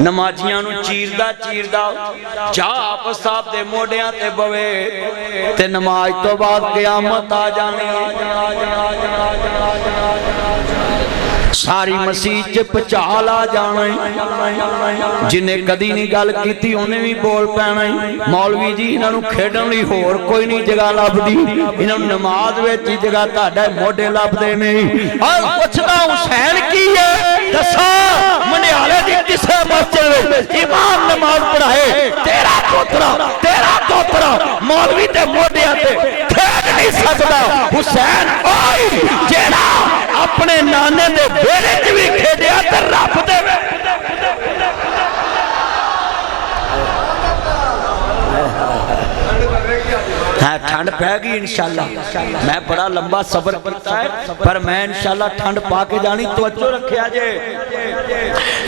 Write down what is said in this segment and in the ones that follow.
نمازیاں نو چیردہ چیردہ جا آپ صاحب دے موڑیاں تے بوے تے نماز تو بعد قیامت آ جانے ساری مسیح چ پچال آ جانے جنہیں کدی نہیں گل کیتی انہیں بھی بول پینا مولوی جی انہاں نو کھیڈن لئی ہور کوئی نہیں جگہ لبدی انہاں نو نماز وچ جگہ تہاڈے موڈے لبدے نہیں اور پوچھدا حسین کی ہے دسا منیالے دی کسے مسجد امام نماز پڑھائے تیرا پوترا مولوی تے موڈیاں تے کھیڈ نہیں سکدا حسین اوئی جیڑا اپنے نانے دے بیڑے چ بھی کھیڈیا تے رب دے ٹھنڈ پہ گئی انشاءاللہ میں بڑا لمبا صبر کرتا ہے پر میں انشاءاللہ ٹھنڈ پا کے جانی توجہ رکھیا جے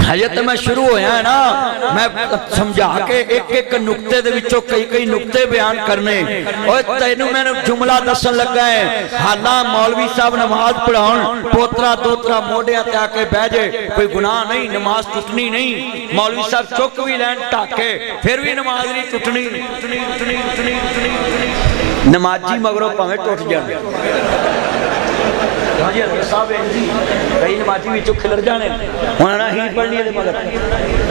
حیت میں شروع ہویا ہے نا میں سمجھا کے ایک ایک نکتے دے وچوں کئی نکتے بیان کرنے اور تینوں میں نے جملہ دسن لگا ہے حالا مولوی صاحب نماز پڑھاؤں پوترا دوترا موڑیاں تے آکے بیجے کوئی گناہ نہیں نماز ٹوٹنی نہیں مولوی صاحب چک بھی لین ٹاکے پھر بھی نماز نہیں ٹوٹنی نمازی مگروں پہنویں ٹوٹ جانے ہاں جی حضرت صاحب کئی نمازی وچوں کھلر جانے انہاں نے ہی پڑھنی ہے مگر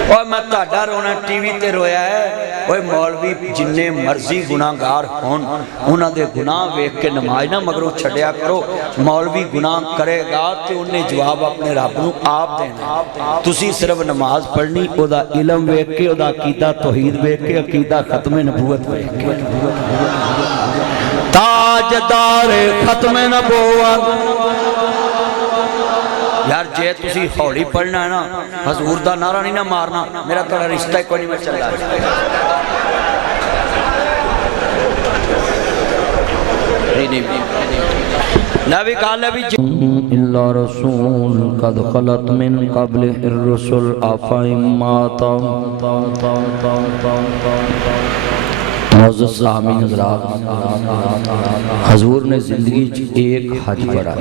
اور میں تہاڈا رونا ٹی وی تے رویا ہے اوے مولوی جننے مرضی گناہگار ہون انہاں دے گناہ ویکھ کے نماز نہ مگروں چھڈیا کرو مولوی گناہ کرے گا تے انہیں جواب اپنے رب نو آپ دینا تسی صرف نماز پڑھنی او دا علم ویکھ کے او دا عقیدہ توحید ویکھ کے عقیدہ ختم نبوت ویکھ کے تاجدار ختم نبوت یار جے تسی ہوڑی پڑھنا ہے نا حضور دا نعرہ نہیں نہ مارنا میرا تھوڑا رشتہ کوئی نہیں میں چل رہا نبی کہا نبی اللہ رسول قد خلط من قبل الرسل افائم ماتا معزز سامعین حضرات حضور نے زندگی ایک حج پڑھا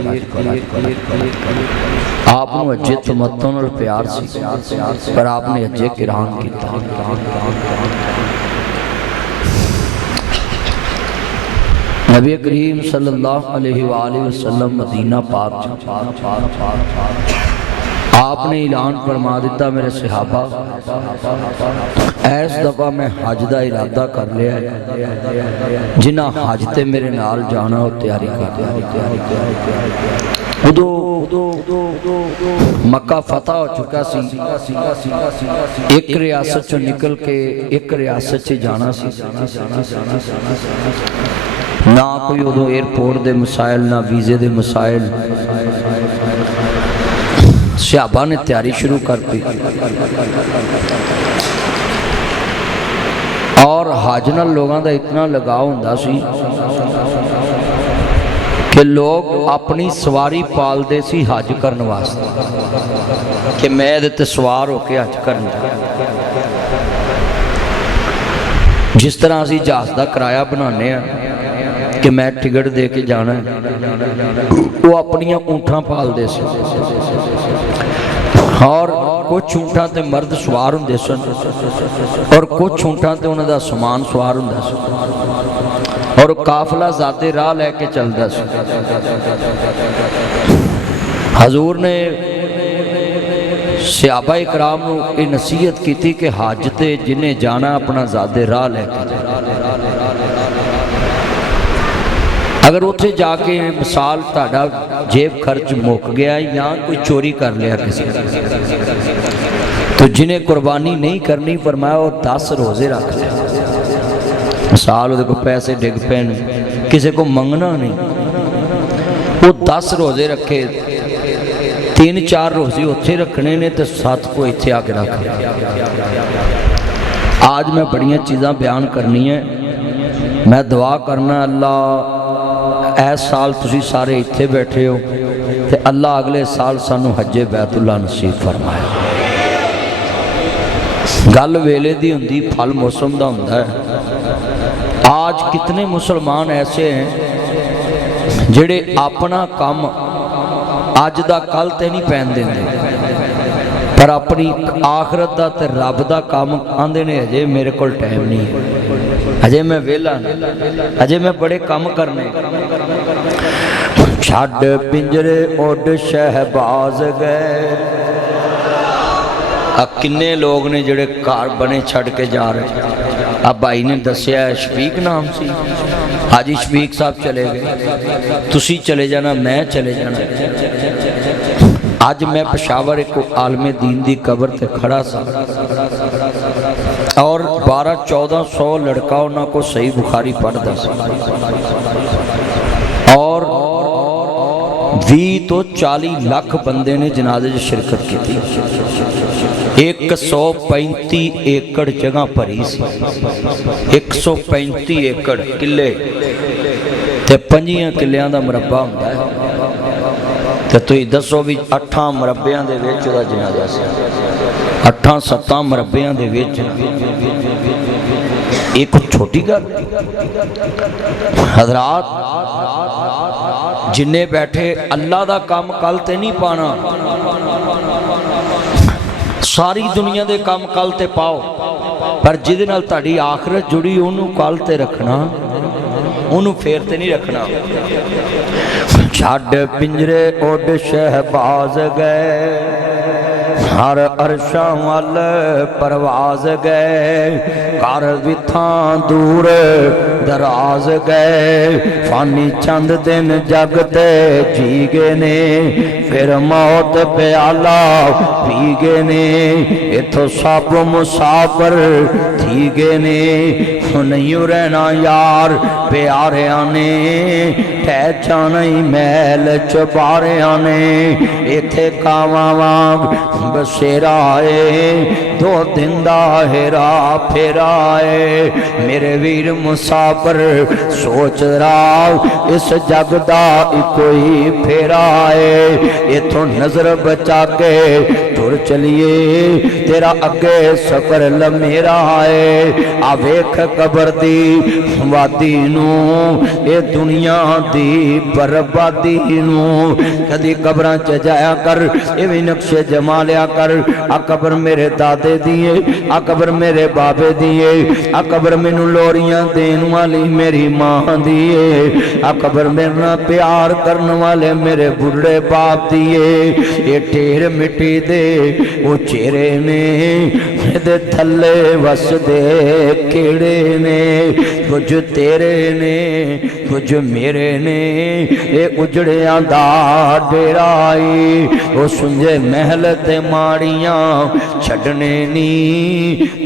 آپ نے حج تمتن اور پیار سی پر آپ نے حج کران کی نبی کریم صلی اللہ علیہ وآلہ وسلم مدینہ پاک آپ نے اعلان فرما دیتا میرے صحابہ ایس دفعہ میں حج دا ارادہ کر لیا ہے جنہ حج تے میرے نال جانا ہو تیاری کر ادو مکہ فتح ہو چکا سی ایک ریاست چو نکل کے ایک ریاست سے جانا سی نہ کوئی ادو ایئرپورٹ دے مسائل نہ ویزے دے مسائل صحابہ نے تیاری شروع کر دی اور حاجنہ لوگاں دا اتنا لگاؤ ہوندا سی کہ لوگ اپنی سواری پال دے سی حج کرن واسطے کہ میں دیتے سوار ہو کے حج کرنا جس طرح اسی جہاز دا کرایہ بنانے ہیں کہ میں ٹکٹ دے کے جانا ہے وہ اپنی اونٹاں پال دے سی اور کچھ اونٹاں تے مرد سوار ہوندے سن اور کچھ اونٹاں تے انہاں دا سامان سوار ہوندا سی اور قافلہ ذاتے راہ لے کے چلدا سی حضور نے صحابہ اکرام نو یہ نصیحت کی تھی کہ حج تے جنہیں جانا اپنا ذاتے راہ لے کے جانا اگر اتھے جا کے مثال تاڑا جیب خرچ موک گیا یا کوئی چوری کر لیا کسی تو جنہیں قربانی نہیں کرنی فرمایا وہ 10 روزے رکھ لیا مثال وہ پیسے ڈگ پین کسی کو منگنا نہیں وہ 10 روزے رکھے 3-4 روزے اتھے رکھنے نے تو 7 کو اتھے آکے رکھ لیا آج میں بڑیاں چیزاں بیان کرنی ہے میں دعا کرنا اللہ ایس سال تسی سارے اتھے بیٹھے ہو کہ اللہ اگلے سال سانو حج بیت اللہ نصیب فرمائے گل ویلے دی ہوندی پھل موسم دا ہوندا ہے آج کتنے مسلمان ایسے ہیں جڑے اپنا کام آج دا کل تے نہیں پہن دیں پر اپنی آخرت دا تے رب دا کام آندے نے اجے میرے کول ٹائم نہیں ہے، اجے میں ویلا نہیں، اجے میں بڑے کام کرنے۔ چھڈ پنجرے اڈ شہباز گئے، کنے لوگ نے جڑے کار بنے چھڑ کے جا رہے۔ اب بھائی نے دسیا ہے شفیق نام سی، حاجی شفیق صاحب چلے گئے، تسی چلے جانا، میں چلے جانا۔ آج میں پشاور ایک عالم دین دی قبر تے کھڑا سا اور 12-1400 لڑکا انہاں کو صحیح بخاری پڑھدا سی اور 20 تو 40 لاکھ بندے نے جنازے جو شرکت کی تھی۔ 135 ایکڑ جگہ پری سی، 135 ایکڑ کلے تے 5 کلیاں دا مربع ہوندا ہے تے تسی دسو بھی 8 مربعاں دے وچ دا جنازہ سی، 8-7 مربعاں دے وچ ایک چھوٹی گل حضرات جنہیں بیٹھے اللہ دا کام کل تے نہیں پانا، ساری دنیا دے کام کل تے پاؤ، پر جدے نال تہاڈی آخرت جڑی انہوں کل تے رکھنا، انہوں پھیر تے نہیں رکھنا۔ چھڈ پنجرے اڈ شہباز گئے، ہر عرشاں وال پرواز گئے، کر وتھاں دور دراز گئے، فانی چند دن جگ تے جی گئے نے، پھر موت پیالہ پی گئے نے، اتھو سب مسافر تھی گئے نے، نہیں رہنا یار پیاریاں نے، ٹھہ جانا ہی محل چباریاں نے، ایتھے کاواں وانگ بسیرا ہے، 2 دن دا ہیرا پھیرا ہے، میرے ویر مسافر سوچ رہا اس جگ دا کوئی پھیرا ہے، اتھوں نظر بچا کے ٹر چلیے، تیرا اگے سفر لمیرا ہے، آویکھ قبر دی وادی نو، اے دنیا دی بربادی نو، کدی قبراں چ جایا کر، اے بھی نقش جمالیا کر، آ قبر میرے دادے دیے، آ قبر میرے بابے دیے، آ قبر مینوں لوریاں دین والی میری ماں دیے، آ قبر میرے پیار کرن والے میرے بڑھڑے باپ دیے، اے ٹھیر مٹی دے او چہرے نے، دے تھلے وس دے کیڑے نے، کچھ تیرے نے کچھ میرے نے، اے اجڑیاں دا ڈیرائی، او سنجے محل تے ماڑیاں چھڈنے نی،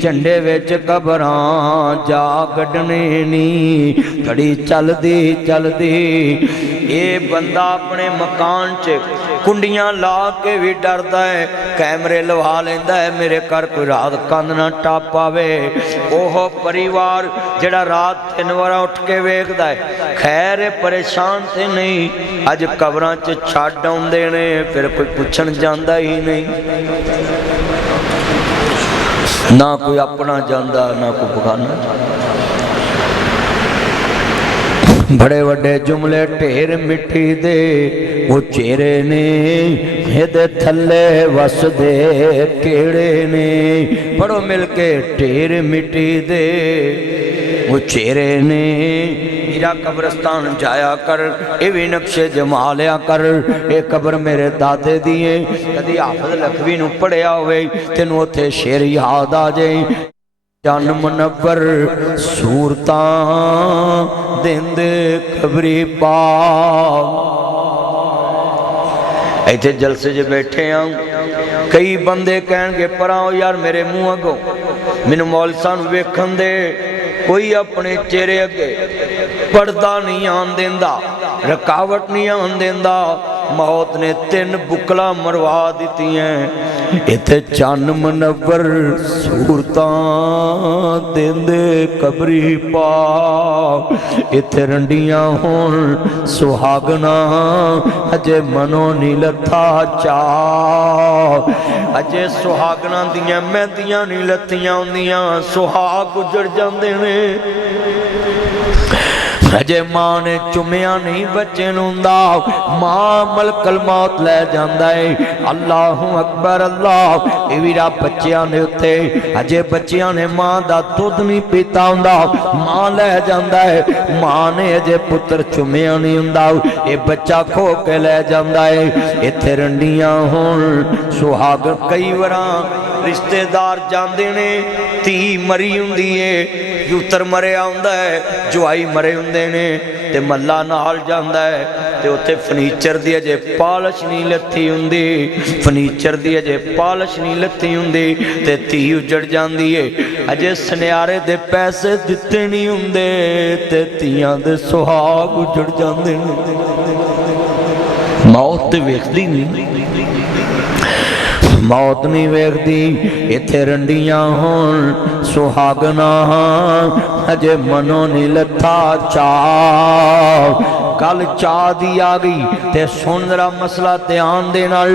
جھنڈے وچ قبراں جا گڈنے نی، گھڑی چل دی، اے بندہ اپنے مکان چ کنڈیاں لا کے بھی ڈردا ہے، کیمرے لوا لیندا ہے میرے گھر کوئی رات کند نہ ٹاپ آوے، اوہ پریوار جڑا رات 3 وار اٹھ کے ویکھدا ہے، خیر پریشان تے نہیں، اج قبراں چ چھڈ آوندے نے، پھر کوئی پوچھن جاندا ہی نہیں، نہ کوئی اپنا جاندا نہ کوئی بگانا جاندا۔ بڑے وڈے جملے ٹھیر مٹی دے وہ چہرے نے، ہدے تھلے وس دے کیڑے نے، پڑھو مل کے ٹھیر مٹی دے وہ چہرے نے، میرا قبرستان جایا کر، اے بھی نقش جمالیا کر، اے قبر میرے دادے دیے، کدی حافظ لکھوی نو پڑھیا ہوئے تینوں اوتھے شعر یاد آ جائیں، جان منور صورتاں دند قبری پاک۔ ایتھے جلسے جو بیٹھے ہیں کئی بندے کہن گے پراؤ یار میرے منہ اگوں، مینوں مول صاحب ویکھن دے، کوئی اپنے چہرے اگے پردہ نہیں آن دیندا، رکاوٹ نہیں آن دیندا، موت نے 3 بکلا مروا دیتی ہیں، ایتھے چان منور صورتاں دند قبری پاک، ایتھے رنڈیاں ہون سہاگنا، اجے منو نہیں لتھا چاہ، اجے سہاگنا دیاں مہندیاں نہیں لتھیاں ہوندیاں، سہاگ اجڑ جاندے نے، ਅਜੇ ਮਾਂ ਨੇ ਚੁੰਮਿਆ ਨਹੀਂ ਬੱਚੇ ਨੂੰ ਹੁੰਦਾ, ਮਾਂ ਮਲਕਲ ਮੌਤ ਲੈ ਜਾਂਦਾ ਏ। ਅੱਲਾਹੁ ਅਕਬਰ ਅੱਲਾਹ। ਇਹ ਵੀ ਰੱਬ ਬੱਚਿਆਂ ਦੇ ਉੱਤੇ, ਅਜੇ ਬੱਚਿਆਂ ਨੇ ਮਾਂ ਦਾ ਦੁੱਧ ਨਹੀਂ ਪੀਤਾ ਹੁੰਦਾ, ਮਾਂ ਲੈ ਜਾਂਦਾ ਹੈ। ਮਾਂ ਨੇ ਅਜੇ ਪੁੱਤਰ ਚੁੰਮਿਆ ਨਹੀਂ ਹੁੰਦਾ, ਇਹ ਬੱਚਾ ਖੋ ਕੇ ਲੈ ਜਾਂਦਾ ਏ। ਇੱਥੇ ਰੰਡੀਆਂ ਹੋਣ ਸੁਹਾਗ ਕਈ ਵਾਰਾਂ ਰਿਸ਼ਤੇਦਾਰ ਜਾਂਦੇ ਨੇ, ਧੀ ਮਰੀ ਹੁੰਦੀ ਏ, ਪੁੱਤਰ ਮਰਿਆ ਹੁੰਦਾ ਹੈ, ਜਵਾਈ ਮਰੇ ਹੁੰਦੇ ਨੇ, ਤੇ ਮੱਲਾ ਨਾਲ ਜਾਂਦਾ ਹੈ ਤੇ ਉੱਥੇ ਫਰਨੀਚਰ ਦੀ ਅਜੇ ਪਾਲਿਸ਼ ਨਹੀਂ ਲੱਥੀ ਹੁੰਦੀ, ਫਰਨੀਚਰ ਦੀ ਅਜੇ ਪਾਲਿਸ਼ ਨਹੀਂ ਲੱਥੀ ਹੁੰਦੀ, ਤੇ ਧੀ ਉੱਜੜ ਜਾਂਦੀ ਏ। ਅਜੇ ਸੁਨਿਆਰੇ ਦੇ ਪੈਸੇ ਦਿੱਤੇ ਨਹੀਂ ਹੁੰਦੇ ਤੇ ਧੀਆਂ ਦੇ ਸੁਹਾਗ ਉੱਜੜ ਜਾਂਦੇ ਨੇ। ਮੌਤ ਤੇ ਵੇਖਦੀ ਨਹੀਂ, ਮੌਤ ਨਹੀਂ ਵੇਖਦੀ। ਇੱਥੇ ਰੰਡੀਆਂ ਹੋਣ ਸੁਹਾਗਣਾ, ਅਜੇ ਮਨੋਂ ਨਹੀਂ ਲੱਥਾ ਚਾਅ। ਗੱਲ ਚਾਹ ਦੀ ਆ ਗਈ ਤੇ ਸੁਣ ਜਰਾ ਮਸਲਾ ਧਿਆਨ ਦੇ ਨਾਲ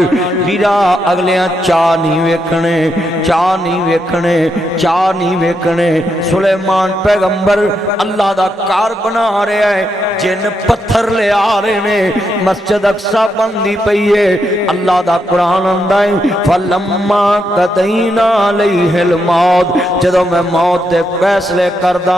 ਵੀਰਾ, ਅਗਲਿਆਂ ਚਾਹ ਨਹੀਂ ਵੇਖਣੇ, ਚਾਹ ਨਹੀਂ ਵੇਖਣੇ, ਚਾਹ ਨਹੀਂ ਵੇਖਣੇ। ਸੁਲੇਮਾਨ ਪੈਗੰਬਰ ਅੱਲਾ ਦਾ ਘਰ ਬਣਾ ਰਿਹਾ ਹੈ, ਜਿੰਨ ਪੱਥਰ ਲਿਆ ਰਹੇ ਨੇ, ਮਸਜਿਦ ਅਕਸਾ ਬਣਦੀ ਪਈ ਏ। ਅੱਲਾ ਦਾ ਕੁਰਾਨ ਆਂਦਾ ਹੈ ਫਲੰਮਾ ਕਦਈਨਾ ਅਲੈਹਿਲ ਮੌਤ, ਜਦੋਂ ਮੈਂ ਮੌਤ ਦੇ ਫੈਸਲੇ ਕਰਦਾ।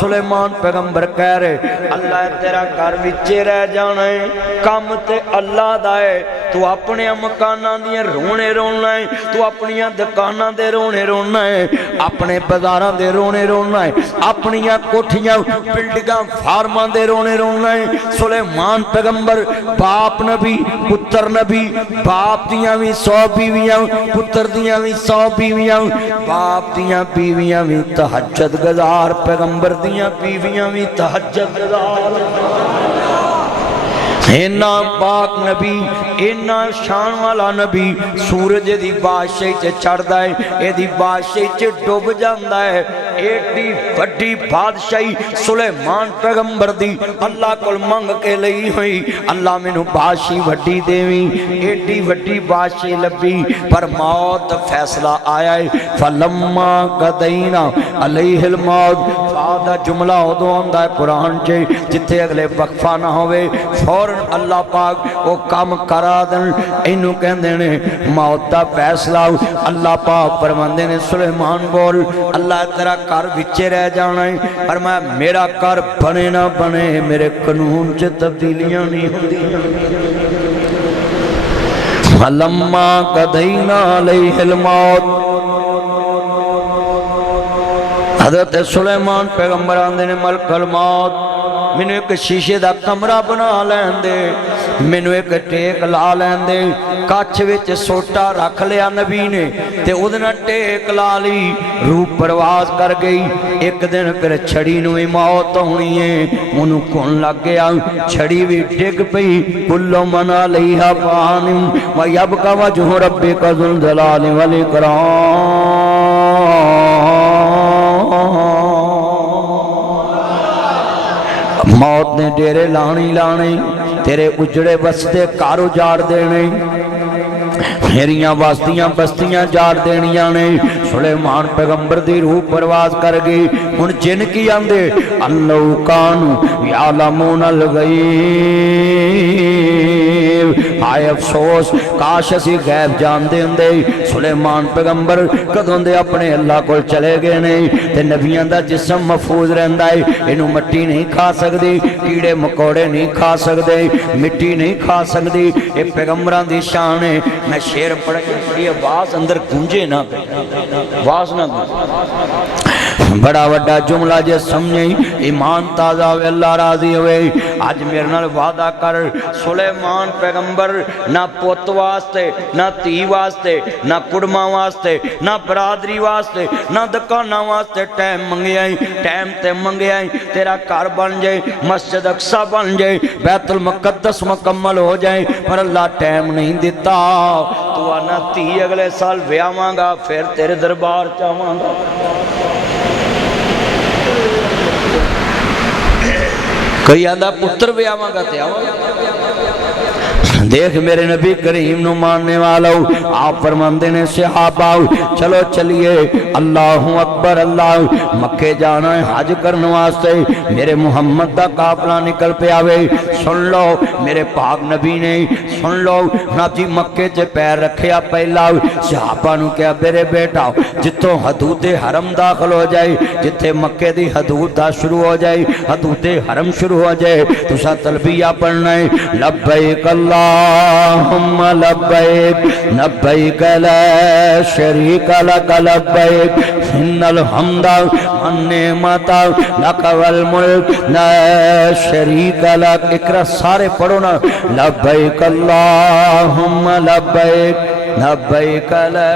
ਸੁਲੇਮਾਨ ਪੈਗੰਬਰ ਕਹਿ ਰਹੇ ਅੱਲਾ ਤੇਰਾ ਘਰ ਵਿੱਚੇ ਰਹਿ ਜਾਣਾ ਹੈ, ਕੰਮ ਤੇ ਅੱਲਾ ਦਾ ਹੈ। ਤੂੰ ਆਪਣੇ ਮਕਾਨਾਂ ਦੀਆਂ ਰੋਣੇ ਰੋਣਾ ਹੈ, ਤੂੰ ਆਪਣੀਆਂ ਦੁਕਾਨਾਂ ਦੇ ਰੋਣੇ ਰੋਣਾ ਹੈ, ਆਪਣੇ ਬਾਜ਼ਾਰਾਂ ਦੇ ਰੋਣੇ ਰੋਣਾ ਹੈ, ਆਪਣੀਆਂ ਕੋਠੀਆਂ ਬਿਲਡਿੰਗਾਂ ਫਾਰਮਾਂ ਦੇ ਰੋਣੇ ਰੋਣਾ ਹੈ। ਸੁਲੇਮਾਨ ਪੈਗੰਬਰ ਬਾਪ ਨਬੀ ਪੁੱਤਰ ਨਬੀ, ਬਾਪ ਦੀਆਂ ਵੀ 100 ਬੀਵੀਆਂ, ਪੁੱਤਰ ਦੀਆਂ ਵੀ 100 ਬੀਵੀਆਂ, ਬਾਪ ਦੀਆਂ ਬੀਵੀਆਂ ਵੀ ਤਹज्जुद ਗੁਜ਼ਾਰ, ਪੈਗੰਬਰ ਦੀਆਂ ਬੀਵੀਆਂ ਵੀ ਤਹज्जुद ਗੁਜ਼ਾਰ। इन्ना पाक नबी, इन्ना शान वाला नबी, सूरज दी बादशाही च चढ़दा है, एदी बादशाही च डुब जांदा है। एडी वड्डी बादशाही सुलेमान पैगंबर दी अल्लाह कोल मंग के लई हुई, अल्लाह मैनू बादशाही वड्डी देवी। एडी वड्डी बादशाही लभी, पर मौत फैसला आया है। फलम्मा कदैना अलैहिल मौत, दा जुमला उदों आंदा है कुरान च जिथे अगले वक्फा ना होवे, फौरन अल्लाह पाक वो काम करा देन। इनू कहंदे ने मौत दा फैसला। अल्लाह पाक फरमांदे ने सुलेमान बोल, अल्लाह तेरा घर विचे रह जाना है, पर मैं मेरा घर बने ना बने, मेरे कानून च तब्दीलियां नहीं होंदियां। फलम्मा कदैना अलैहिल मौत, हज़रत सुलेमान पैगंबर आंदे ने मलकल मौत, मैनू एक शीशे का कमरा बना लैन दे, मैनू एक टेक ला लैन दे। कच्छ विच सोटा रख लिया नबी ने ते उहदे नाल टेक ला ली, रूह परवाज कर गई। एक दिन फिर छड़ी नूं ही मौत होनी है, ओनू घुन लग गया, छड़ी भी डिग पई। कुल्लु मन अलैहा फान व यबका वजहु रब्बिका ज़ुल जलाली वल इकराम। मौत ने डेरे लाने लाने, तेरे उजड़े बसते घर उजाड़ देने, मेरिया बस्तियां बस्तियां जाड़ देनियां ने। सुलेमान पैगंबर दी रूह परवाज कर गई। हुण जिन की आंदे अल्लाह कानू यालमूनल गैब, हाय अफसोस काश असी गैब जानते हुंदे। सुलेमान पैगंबर कदों दे अपने अल्लाह कोल चले गए ने, ते नबियां दा जिस्म महफूज रहिंदा है। इनू मट्टी नहीं खा सकदी, कीड़े मकोड़े नहीं खा सकते, मिट्टी नहीं खा सकती। ये पैगंबरां दी शान है। मैं शेर पढ़ के बड़ी आवाज अंदर गूंजे ना, आवाज ना बड़ा वड्डा जुमला जे समझे, ईमान ताजा होवे, अल्लाह राजी होवे। अज मेरे नाल वादा कर, सुलेमान पैगंबर ना पुत वास्ते, ना धी वास्ते, ना कुड़मा वास्ते, ना बरादरी वास्ते, ना दुकाना वास्ते टाइम मंगया, टाइम ते मंगया तेरा घर बन जाए, मस्जिद अक्सा बन जाए, बैतुल मुकद्दस मुकम्मल हो जाए, पर अल्लाह टाइम नहीं दिता। तू आना धी अगले साल व्यावांगा, फिर तेरे दरबार च आवांगा। कोई आंदा पुत्र व्यावांगा ते आवांगा। देख मेरे नबी करीम नु मानने वालों, आप फरमाते ने सहाबा चलो चलिए, अल्लाह अकबर अल्लाह, मक्के जाना है हज करने वास्ते, मेरे मुहम्मद का काफला निकल पे आवे। सुन लो मेरे पाक नबी ने, सुन लो नाजी मक्के च पैर रखिया पहला सहाबा नु क्या मेरे बेटा जितों हदूदे हरम दाखिल हो जाए, जिथे मक्के दी हदूद दा शुरू हो जाए, हदूदे हरम शुरू हो जाए, तुसा तलबिया पढ़ना है, लब्बैक अल्लाहुम्मा लब्बैक लब्बैक ला शरीक लक लब्बैक इन्नल हम्दा वन निअमता लक वल मुल्क ला शरीक लक। इकरा सारे पढ़ो ना, लब्बैक अल्लाहुम्मा लब्बैक लब्बैक ला।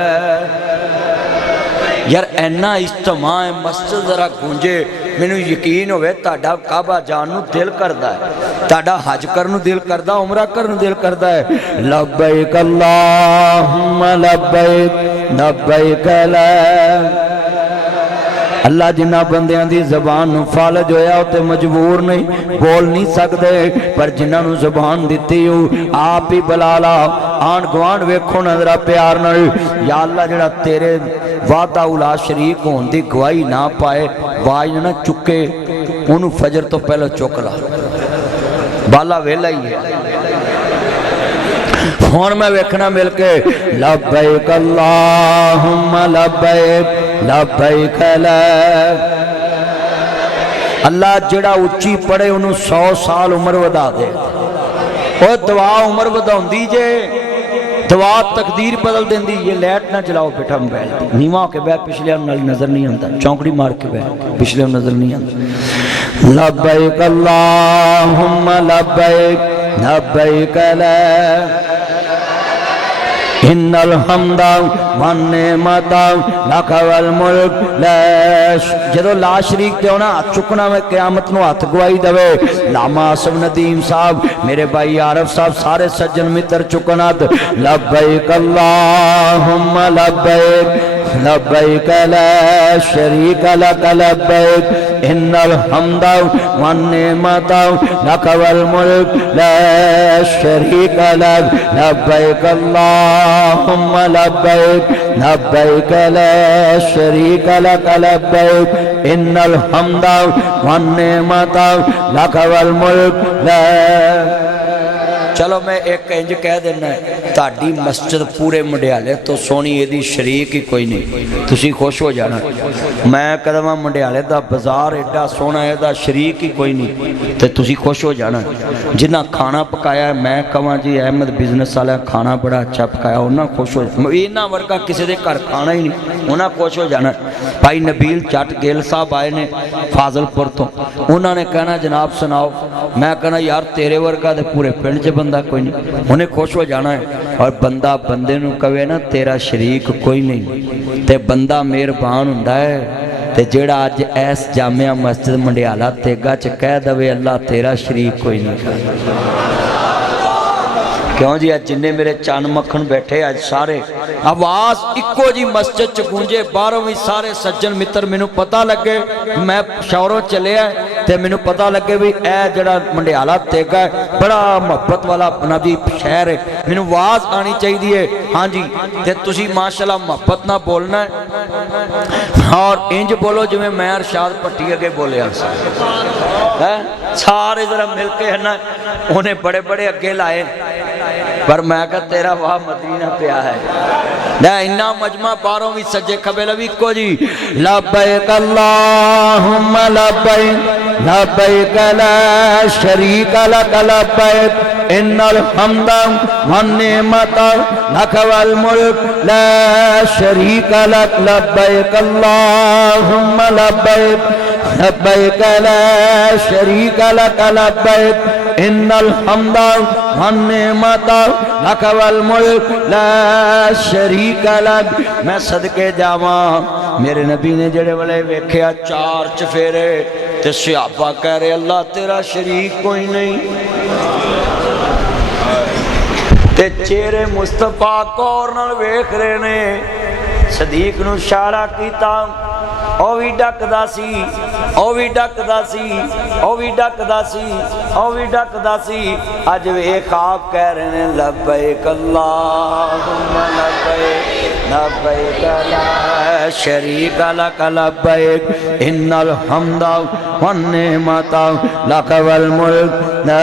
यार ऐना इज्तिमा है मस्जिद जरा गूंजे, मैनू यकीन होवे ताड़ा काबा जान नू दिल करदा है, ताड़ा हज करन नू दिल करदा, उमरा करन नू दिल करदा है। लब्बैक अल्लाहुम्मा लब्बैक लब्बैक ला। अल्लाह जिन्ना बंदियां दी ज़बान नू फालज होया उते मजबूर नहीं, बोल नहीं सकते, पर जिन्हां नू ज़बान दित्ती हो आप ही बुला आन गुआंढ वेखो ना जरा प्यार नाल, या अल्लाह जिहड़ा तेरे वादा उला शरीक होने की गवाही ना पाए, आवाज ना चुके, उन्होंने फजर तो पहले चुक ला, बाला वेला ही है। हुण मैं वेखना मिल के लब्बैक अल्लाहुम्मा लब्बैक लब्बैक ला। अल्लाह जिहड़ा उच्ची पढ़े उन्होंने 100 साल उम्र वधा दे। और दुआ उम्र वधाउंदी जे, दुआ तकदीर बदल देंदी। ये लाइट ना जलाओ बेटा मोबाइल नीवा होके बह, पिछले नाल नजर नहीं आता, चौंकड़ी मार के बह, पिछले नजर नहीं आता। लब्बैक अल्लाहुम्मा लब्बैक लब्बैक ला इन्नल हम्दा वन निअमता लक वल मुल्क ला। जदों ला शरीक ते होना हाथ चुकना, मैं क़यामत नूं हाथ गवाई देवे। लामा आसफ नदीम साहब, मेरे भाई आरफ साहब, सारे सज्जन मित्र चुकना, लब्बैक अल्लाहुम्मा लब्बैक लब्बैक ला शरीक लक लब्बैक इन्नल हम्दा वन निअमता लक वल मुल्क ला शरीक लक लब्बैक अल्लाहुम्मा लब्बैक लब्बैक ला शरीक लक लब्बैक इन्नल हम्दा वन निअमता लक वल मुल्क ला। चलो मैं एक इंज कह देना, ताड़ी मस्जिद पूरे मंडियाले तो सोहनी इहदी शरीक ही कोई नहीं, तुसी खुश हो जाना। मैं कदमा मंडियाले दा बाजार एडा सोहना, इहदा शरीक ही कोई नहीं, तो तुसी खुश हो जाना। जिन्ना खाना पकाया, मैं कहां जी अहमद बिजनेस वाला खाना बड़ा अच्छा पकाया, उन्हें खुश हो, इन्हां वर्गा किसी के घर खाना ही नहीं, उन्हें खुश हो जाना। भाई नबील जट गिल साहब आए ने फाजलपुर तो, उन्होंने कहना जनाब सुनाओ, मैं कहना यार तेरे वर्गा तो पूरे पिंड च बंदा कोई नहीं, उन्हें खुश हो जाना है। और बंदा बंदे नूं कहे ना तेरा शरीक कोई नहीं, ते बंदा मेहरबान हुंदा है। ते जेड़ा अज ऐस जामिया मस्जिद मंडियाला तेगा च कह दवे अल्लाह तेरा शरीक कोई नहीं। क्यों जी अज जिन्ने मेरे चन मक्खन बैठे अज सारे आवाज इको जी मस्जिद च गूंजे, बाहरों भी सारे सज्जन मित्र, मैनू पता लगे मैं शौरों चले ते मैनू पता लगे भी ए जड़ा मंडियाला तेगा है बड़ा मुहब्बत वाला अपना भी शहर है, मैनू आवाज आनी चाहिए है। हाँ जी, ते तुसी माशाल्लाह मुहब्बत ना बोलना है और इंज बोलो जिवें मैं अरशाद भट्टी अगे बोलिया है, सारे जरा मिल के है ना, उन्हें बड़े बड़े अगे लाए, पर मैं कहा तेरा वाह मदीना पिया है। इन्ना मजमा बारों भी सज्जे खबे लवी को जी लब्बैक अल्लाहुम्मा लब्बैक लब्बैक ला शरीक लक लब्बैक इन्नल हम्दा वन निअमता लक वल मुल्क ला शरीक लक लब्बैक अल्लाहुम्मा लब्बैक लब्बैक ला शरीक लक लब्बैक इन्नल हम्दा वन निअमता लक वल मुल्क ला शरीक लक। मैं सदके जावा, मेरे नबी ने जेड़े वाले वेख्या 4 चफेरे ते सहाबा कह रहे अल्लाह तेरा शरीक कोई नहीं, ते चेहरे मुस्तफा कौर नाल वेख रहे ने। सदीक नू इशारा कीता, ਉਹ ਵੀ ਡੱਕਦਾ ਸੀ, ਉਹ ਵੀ ਡੱਕਦਾ ਸੀ, ਉਹ ਵੀ ਡੱਕਦਾ ਸੀ, ਉਹ ਵੀ ਡੱਕਦਾ ਸੀ। ਅੱਜ ਵੇਖ ਆਪ ਕਹਿ ਰਹੇ ਨੇ ਲੱਬੈਕ ਅੱਲਾਹੁੰਮਾ ਲੱਬੈਕ ਲੱਬੈਕ ਲਾ ਸ਼ਰੀਕ ਲਕ ਲੱਬੈਕ ਇਨਲ ਹਮਦਾ वन्निअमता लक वल मुल्क ला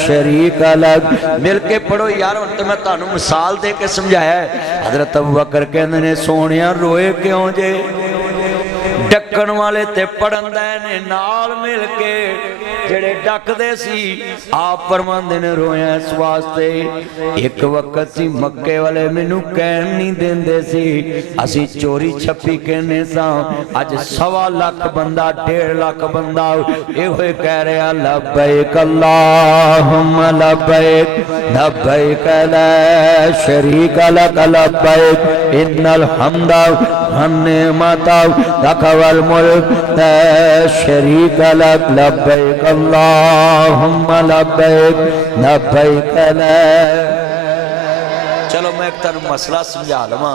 शरीक लक। मिल के पढ़ो यार। हुण तो मैं तुहानू मिसाल दे के समझाया है। हजरत अबू बकर कहंदे ने सोहणिया रोए क्यों जे? डकण वाले ते पढ़न दे ने नाल मिल के जेड़े डकदे सी आप फरमांदे ने रोया इस वास्ते। एक वक्त सी मक्के वाले मैनू कहन नहीं देंदे सी, असी चोरी छप्पी कहने सा। अज 1.25 लाख बंदा 1.5 लाख बंदा ये कह रहा लब्बैक अल्लाहुम्मा लब्बैक लब्बैक ला शरीक लक लब्बैक इन्नल हम्दा वन्निअमता लक वल मुल्क ला शरीक लक लब्बैक अल्लाहुम्मा लब्बैक लब्बैक ला। चलो मैं एक तेन मसला समझा लवा।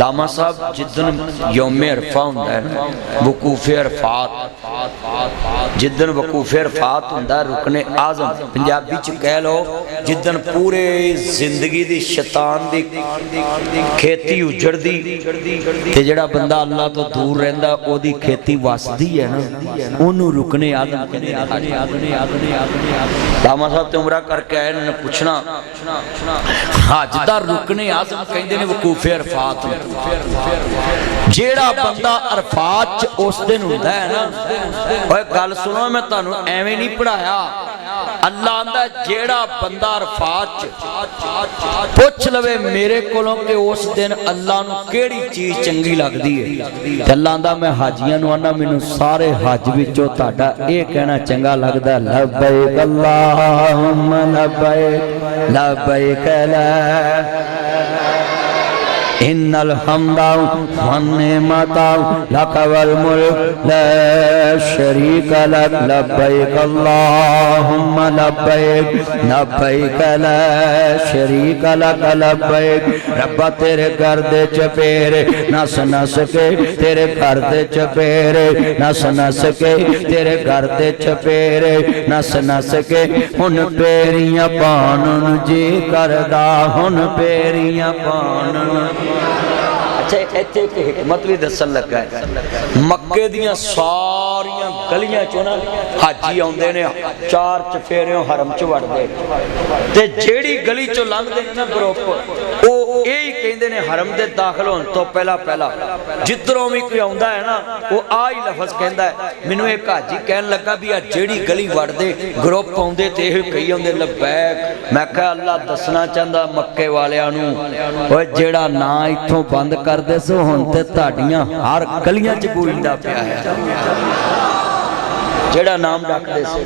लामा साहब जिदन यौमे अरफा होंदा है ना, वकूफे अरफात, जिदन वकूफे अरफात होंदा रुकने आज़म पंजाबी च कह लो जिदन पूरे जिंदगी दी शैतान दी खेती उजड़दी ते जेड़ा बंदा अल्लाह तो दूर रहिंदा ओदी खेती वसदी है ना, ओनू रुकने आज़म कहंदे। लामा साहब ते उमरा करके आए ने पूछना हज दा रुकने आज़म कहंदे ने वकूफे अरफात। जेड़ा बंदा अरफात च उस दिन हुंदा है ना, ओए गल सुनो मैं तुहानू एवें नहीं पढ़ाया। अल्लाह आंदा जेड़ा बंदा अरफात च पुछ लवे मेरे कोलों कि उस दिन अल्लाह नू केड़ी चीज चंगी लगदी है, अल्लाह आंदा मैं हाजियां नू आना मैनू सारे हज विचों तुहाडा ये कहना चंगा लगदा लब्बैक अल्लाहुम्मा लब्बैक लब्बैक ला इन्नल हम्दा वन्निअमता लक वल मुल्क ला शरीक लक लब्बैक अल्लाहुम्मा लब्बैक लब्बैक ला शरीक लक लब्बैक। रब्बा तेरे घर दे चपेरे नस नस के, तेरे घर दे चपेरे नस नस के, तेरे घर दे चपेरे नस नस के। हुन पेरियां पान जी करदा, हुन पेरियां पान। अच्छा इत्थे एक हिकमत भी दसन लगा है। मक्के दियां सारियां गलियां चों ना हाजी आउंदे ने, 4 चफेरियों हरम च वड़दे ते जेड़ी गली चों लंघदे ने ना ग्रुप ओ यही कहंदे ने हरम दे दाखल होण तो पहला जिधरों भी कोई आउंदा है ना वो आ ही लफज कहंदा है। मैनू एक हाजी कहन लगा भी आ जेड़ी गली वड़दे ग्रुप आउंदे ते इह कही आउंदे लब्बैक। मैं कहा अल्लाह दसना चाहंदा मक्के वालियां नू ओए जेड़ा ना इत्थों बंद कर दे सो हुण ते तुहाडीआं हर गलियां च गूंजदा पिया है। जेड़ा नाम डकदे से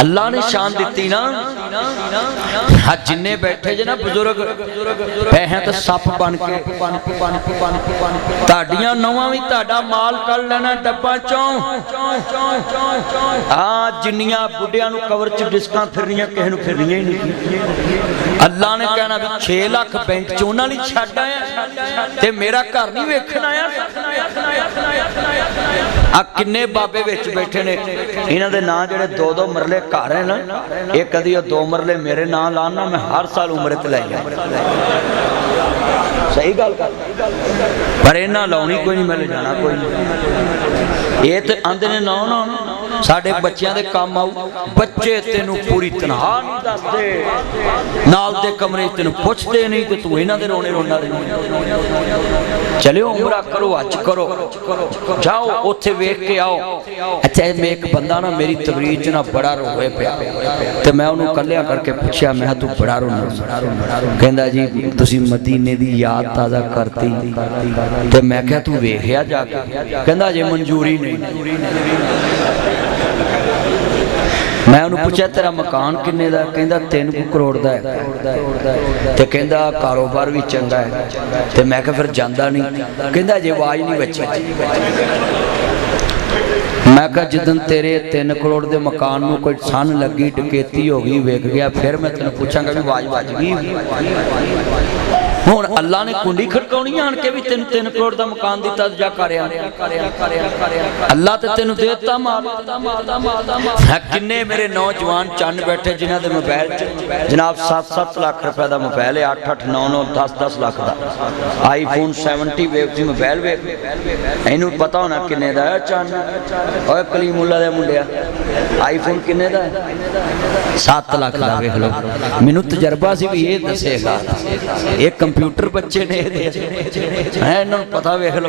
अल्लाह ने शान दिती ना। हाँ जिन्ने बैठे जे ना बुजुर्ग पैसे तो सप बन के ताड़ियां नौवां भी ताड़ा माल कर लेना डब्बा चों। हाँ जिन्नियां बुढ़ियां नू कवर च डिस्कां फिरनियां किसे नू फिरनियां ही नहीं। अल्लाह ने कहना भी 6 लाख बैंक च उन्हां लई छड्ड आया ते मेरा घर नहीं वेखण आया। आ किन्ने बाबे विच बैठे ने, इन्हां दे नां जेड़े 2-2 मरले घर है ना, एक कदी 2 मरले मेरे नां लाना मैं हर साल उम्र ते लाई सही गल कर, पर इन्हां लाउणी कोई नहीं, मैं ले जाना कोई नहीं। ये ते आंदे ने ना ना साडे बच्चियां दे काम आऊ। बच्चे तेनू पूरी तनख्वाह नहीं दसदे, नाल दे कमरे तेनू पुछदे नहीं ते तू इन्हां दे रोने रोना दे। चलियो उमरा करो हज करो जाओ उत्थे वेख के आओ। अच्छा मैं एक बंदा ना मेरी तकरीर च ना बड़ा रोए पिया ते मैं उन्होंने कलिया करके पूछा मैं तू बड़ा रोना, कहंदा जी तुसी मदीने दी याद ताज़ा करती ते मैं क्या तू वेखिया जाके, कहंदा जे मंजूरी नहीं। मैं उन्होंने पूछा तेरा मकान किन्ने दा, कहंदा 3 करोड़ दा है ते कहंदा कारोबार भी चंगा है ते मैं कहा फिर जांदा नहीं, कहंदा जे आवाज नहीं बची। मैं कहा जिदन तेरे 3 करोड़ दे मकान में कोई सन लगी डकैती हो गई वेख गया फिर मैं तेन पूछांगा भी आवाज बज गई। हुण اللہ نے کنڈی کھڑکاؤنی آن کے بھی 3 کروڑ دا مکان دیتا جا کریا اللہ تے تینوں دیتا مال کنے میرے نوجوان چند بیٹھے جنہاں دے موبائل جناب 7 لاکھ روپے دا موبائل ہے 8 9 10 لاکھ دا آئی فون 70 ویک دی موبائل ویک اینوں پتہ ہونا کنے دا ہے چند اوے کلیم اللہ دے منڈیا آئی فون کنے دا ہے 7 لاکھ دا ویکھ لو مینوں تجربہ سی بھی یہ دسے گا ایک کمپیوٹر بچے نے ہے انہوں پتہ ویکھ لو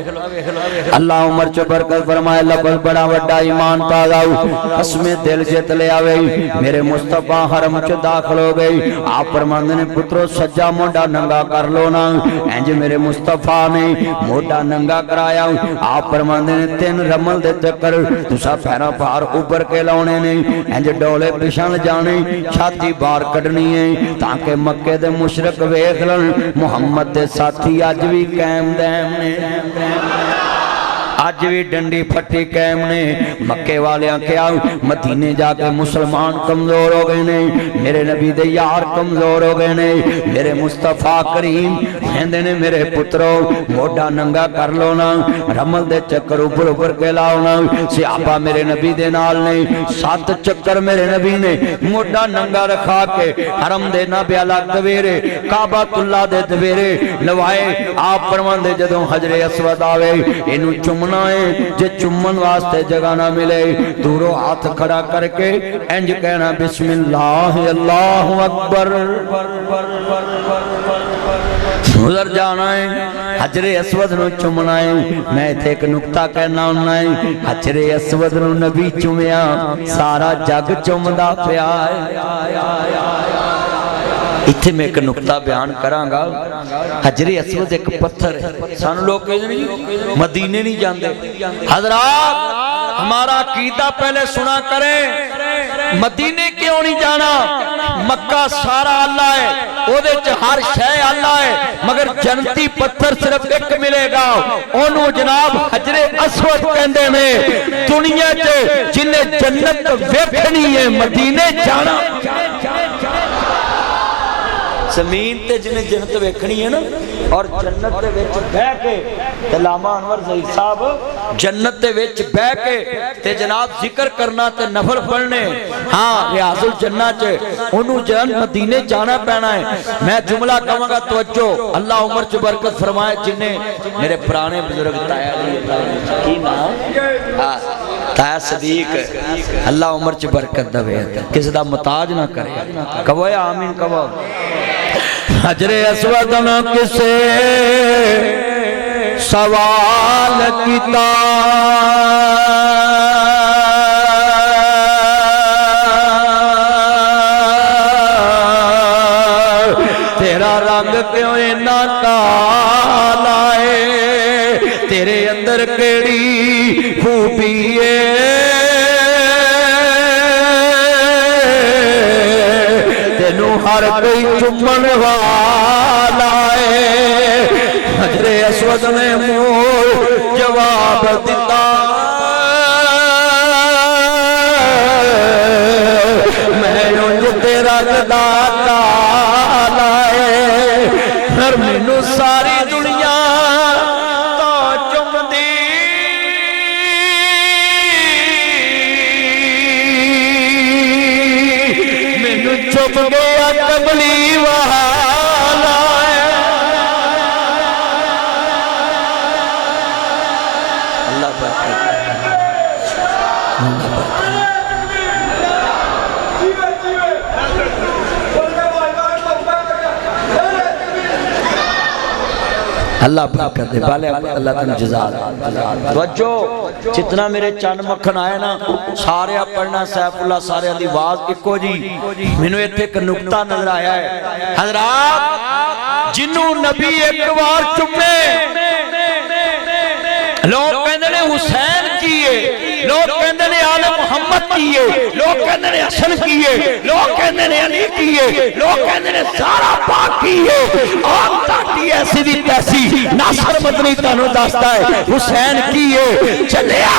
اللہ عمر چ برکت فرمائے اللہ کو بڑا بڑا ایمان تازہ قسم دل جت لے آوے میرے مصطفیٰ حرم چ داخل ہو گئی آپ فرماندے نے پترو سجا موڈا ننگا کر لو نا انج میرے مصطفیٰ نے موڈا ننگا کرایا آپ فرماندے نے 3 رمل دے چکر تسا پیرا پار اوپر کے لاؤنے نے انج ڈولے پچھان جانے چھاتی بار کڈنی ہے تاکہ مکے دے مشرک ویکھ لن محمد دے ساتھی اج بھی قائم دائم نے آج بھی ڈنڈی پھٹی قائم نے مکے والیاں کیا مدینے جا کے مسلمان کمزور ہو گئے نے میرے نبی دے یار کمزور ہو گئے نے میرے مصطفیٰ کریم کہندے نے میرے پترو موڈا ننگا کر لو نا رمل دے چکر اوپر کے لاؤ نا صحابہ میرے نبی دے نال نے 7 چکر میرے نبی نے موڈا ننگا رکھا کے حرم دے نابیالا دویرے کعبۃ اللہ دے دویرے لوائے آپ فرماندے جدوں حجر اسود آوے اینو چمنا ہے جے چمن واسطے جگہ نہ ملے دورو ہاتھ کھڑا کر کے انج کہنا بسم اللہ اللہ اکبر ادھر جانا ہے حجر اسود نو چمنا ہے میں تے ایک نکتہ کہنا ہونا ہے حجر اسود نو نبی چمیا سارا جگ چمدا پیا اتھے میں ایک نکتہ بیان کران گا حجر اسود ایک پتھر ہے سانو لوگ کہتے نہیں مدینے نہیں جاندے حضرات ہمارا عقیدہ پہلے سنا کریں مدینے کیوں نہیں جانا مکہ سارا اللہ ہے او دے چ ہر شے اللہ ہے مگر جنتی پتھر صرف ایک ملے گا اونوں جناب حجر اسود کہندے نے دنیا چ جنہیں جنت ویکھنی ہے مدینے جانا زمین تے جنہیں جنت ویکھنی ہے نا اور جنت دے وچ بہ کے علامہ انور ظہیر صاحب جنت دے وچ بہ کے تے جناب ذکر کرنا تے نفل پڑھنے ہاں ریاض الجنہ چ انہوں جن مدینے جانا پینا ہے میں جملہ کہوں گا توجہ اللہ عمر چ برکت فرمائے جنہیں میرے پرانے بزرگ تایا کی نام تایا صدیق اللہ عمر چ برکت دوے کسی دا محتاج نہ کرے کہو یا آمین کہو حجر اسود نہ کسے سوال کیتا تیرا رنگ کیوں اینا کالا ہے تیرے اندر کیڑی خوبی ہے ہر کوئی چمن والا ہے حجر اسود نے مور جواب دیتا میں انج تیرا گدا کالا ہے ہر مینوں ساری دنیا تو چم دی مینوں چپ گیا کملی والا اللہ برکت اللہ برکت اللہ برکت دے بالے اللہ تن جزا توجہ جتنا میرے چند مکھن آئے نا سارے پڑھنا سیف اللہ سارے دی آواز اکو جی مینوں ایتھے ایک نکتہ نظر آیا ہے حضرات جنوں نبی ایک بار چمے لوگ کہندے نے حسین کیے لوگ کہندے نے آل محمد کیے لوگ کہندے نے حسن کیے لوگ کہندے نے علی کیے لوگ کہندے نے سارا پاک کیے اور تاٹی ایسی دی تیسی ناصر مدنی تانوں دستا ہے حسین کیے چلیا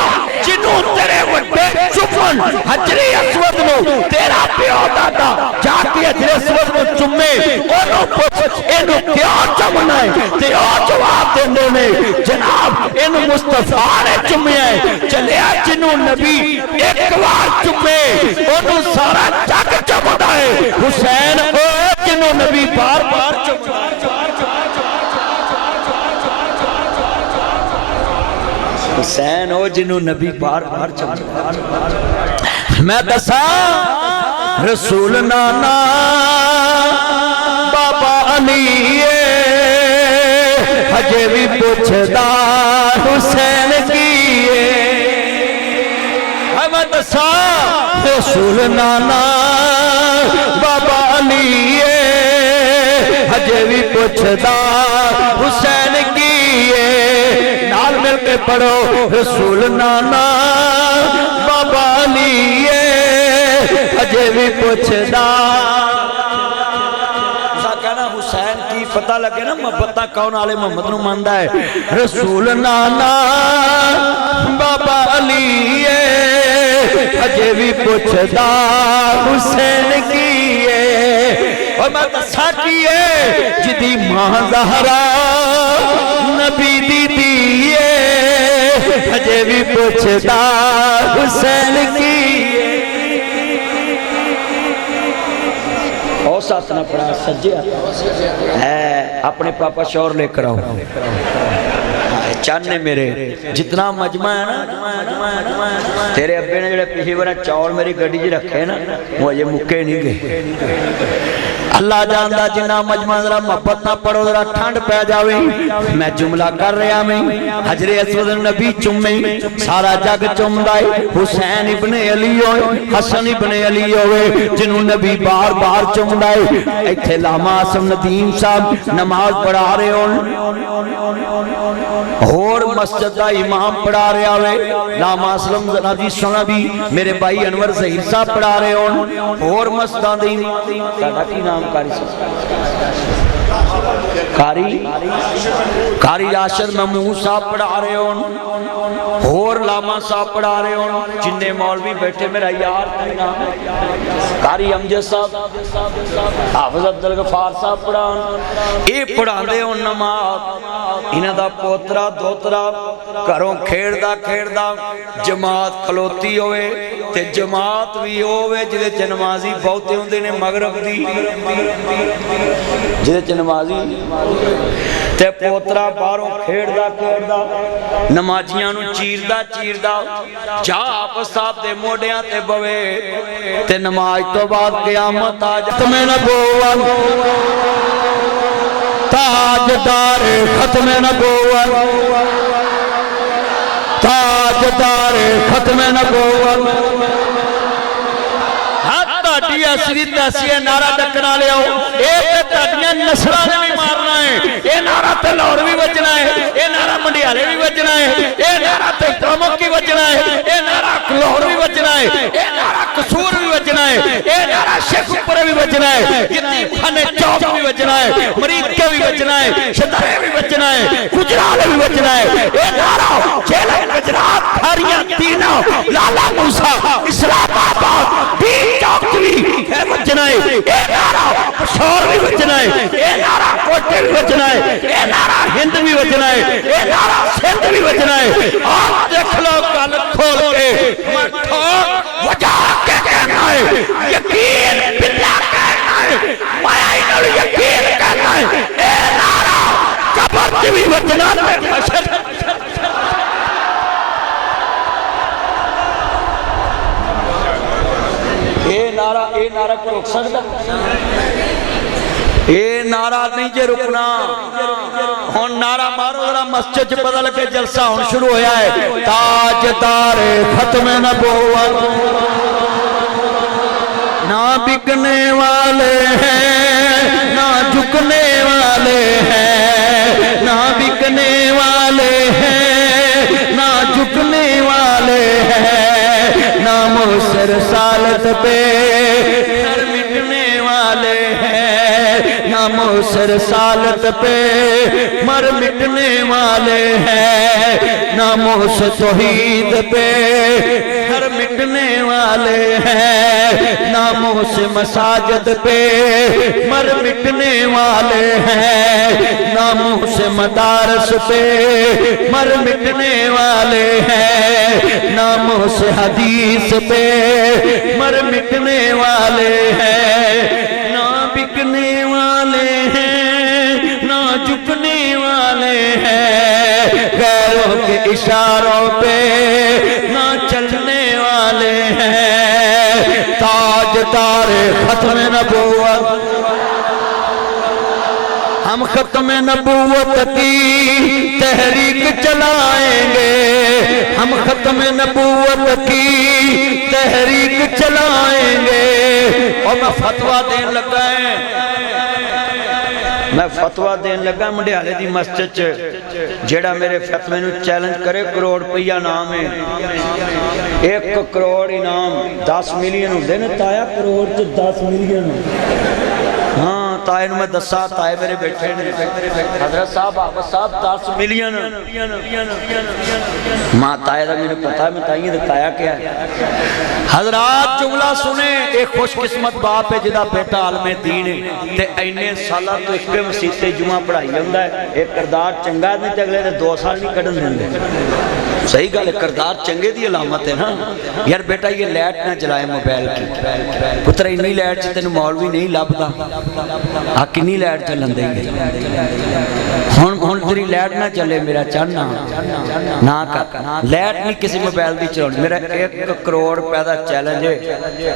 جنوں تیرے وڈے چمن حجر اسود نو تیرا پیو دادا جا کے حجر اسود نو چمے انہوں پوچھ انہوں کیا چمنا ہے تے او جواب دیندے نے جناب انہوں مصطفیٰ نے چمے ہیں چلیا جنوں نبی ایک بار چمے انہوں سارا جگ چمتا ہے حسین او جنوں نبی بار بار چمے حسین او جنوں نبی بار بار چمے میں دسا رسول نانا بابا علی ہجے بھی پوچھدا حسین کیے میں دسا رسول نانا بابا علی ہجے بھی پوچھدا حسین کیے نال مل کے پڑھو رسول نانا بابا علی ہجے بھی پوچھدا کہنا حسین کی پتہ لگے نا محبتہ کون آلے محمد نو ماندہ ہے رسول نانا بابا علی ہجے بھی پوچھدا حسین کیے اور میں دسا کیے جدی ماں زہرا نبی دی دیئے ہجے بھی پوچھدا حسین کیے اور ساتھ نہ پڑھا سجے ہے اپنے پاپا شور لے کر آؤ چانے میرے جتنا مجمع ہے نا تیرے ابے نے جڑے پیچھے بنا چاول میری گڈی جی رکھے نا وہ یہ مکے نہیں گئے اللہ جاندہ جنہ مجمع ذرا محبت نہ پڑھو ذرا ٹھنڈ پہ جاوے میں جملہ کر رہا میں حجر اسود نبی چمے سارا جگ چمدائے حسین ابن علی ہوئے حسن ابن علی ہوئے جنہوں نبی بار بار چمدائے ایتھے لاما آسم ندیم صاحب نماز پڑھا رہے ہوں اور مسجد دا امام پڑھا رہے ہوئے لاما اسلم نبی سنہ بھی میرے بھائی انور ظہیر صاحب پڑھا رہے ہوں اور مسجد دا امام کی نام کاری کاری راشد ممنون صاحب پڑھا رہے ہوں اور لاما صاحب پڑھا رہے ہوں جنہیں مولوی بیٹھے میرا یار کاری امجد صاحب حافظ عبدالغفار صاحب پڑھا اے پڑھا دے ہوں نماز انہاں دا پوترا دوترا کروں کھیڑ دا جماعت کھلوتی ہوئے تے جماعت بھی ہوئے جدے چنمازی بہتے ہوں دینے مغرب دی جدے چنمازی تے پوترا باروں کھیڑ دا نمازیاں نو چیر دا جا آپ صاحب دے موڑیاں تے بوے تے نماز تو بعد قیامت آج ختم نبوت تاجدار ختم نبوت تاجدار ختم نبوت تاڑی اصلی تحسیہ نعرہ ڈکنا لے ہو ایک تاڑیاں نسلہ نے بھی مارنا ہے اے نعرہ تے لاہور بھی بچنا ہے اے نعرہ منڈیالے بھی بچنا ہے اے نعرہ تے کامک کی بچنا ہے اے نعرہ لاہور بھی بچنا ہے اے نعرہ قصور بھی بچنا ہے اے نعرہ شیخ اوپر بھی بچنا ہے یتیم خانے چوک بھی بچنا ہے مرید کے بھی بچنا ہے شدرے بھی بچنا ہے کجرالے بھی بچنا ہے اے نعرہ چیلے گجرات کھاریاں تینہ لالا موسیٰ اسلام آباد بھی چوک بھی بچنا ہے اے نعرہ پشور بھی بچنا ہے اے نعرہ کوٹے بھی بچنا ہے اے نعرہ ہند بھی بچنا ہے اے نعرہ سندھ بھی بچنا ہے آپ دیکھ لو کل کھول کے میں ٹھوک وجہ کے کہنا ہے یقین باللہ کہنا ہے میں انہوں یقین کہنا ہے اے نعرہ قبر بھی بچنا ہے اے نعرہ کو رک سکتا اے نعرہ نہیں جے رکنا ہون نعرہ مارو ذرا مسجد بدل کے جلسہ ہون شروع ہویا ہے تاجدار ختم نبوت نہ بکنے والے ہیں نہ جھکنے والے ہیں نہ بکنے والے ہیں نہ جھکنے والے ہیں نام رسالت پہ سر مٹنے والے ہیں نام رسالت پہ مر مٹنے والے ہیں नामों से तौहीद पे हर मिटने वाले हैं, नामों से मसाजिद पे मर मिटने वाले हैं, नामों से मदारस पे मर मिटने वाले हैं, नामों से हदीस पे मर मिटने वाले हैं, ना बिकने वाले हैं ना झुकने वाले हैं, गैरों के इशारों पे ना चलने वाले हैं, ताजदार खत्म नबूवत हम खत्म नबूवत की तहरीक चलाएंगे, हम खत्म नबूवत की तहरीक चलाएंगे। और मैं फतवा देन लगा मैं फतवा देन लगा मंडियाले दी मस्जिद च, जेड़ा मेरे फतवे नूं चैलेंज करे करोड़ रुपया नाम है, 1 करोड़ इनाम 10 मिलियन होंदे ने ताया, करोड़ च 10 मिलियन। हाँ ताए नूं मैं दसा, ताए मेरे बैठे ने, हजरत साहब आप साहब 10 मिलियन मां ताए दा मैनूं पता है, मैं ताइए दा ताया क्या है। हजरात जुमला सुने, एक खुशकिस्मत बाप है जिहदा बेटा आलमे दीन है ते इन्ने सालां तो एक मसीत ते जुमा पढ़ाई जांदा है, एक किरदार चंगा नहीं ते अगले दे 2 साल नहीं कढन दिंदे। सही गल है, किरदार चंगे दी अलामत है ना। यार बेटा ये लाइट ना जलाए मोबाइल की, पुत्र इन्नी लाइट च तेनू मौलवी नहीं लभदा, आ किन्नी लाइट चलन दी हुण तेरी लाइट ना चले मेरा चाहना ना कर, लाइट नहीं किसी मोबाइल दी चलाउणी। मेरा 1 करोड़ रुपए दा चैलेंज है,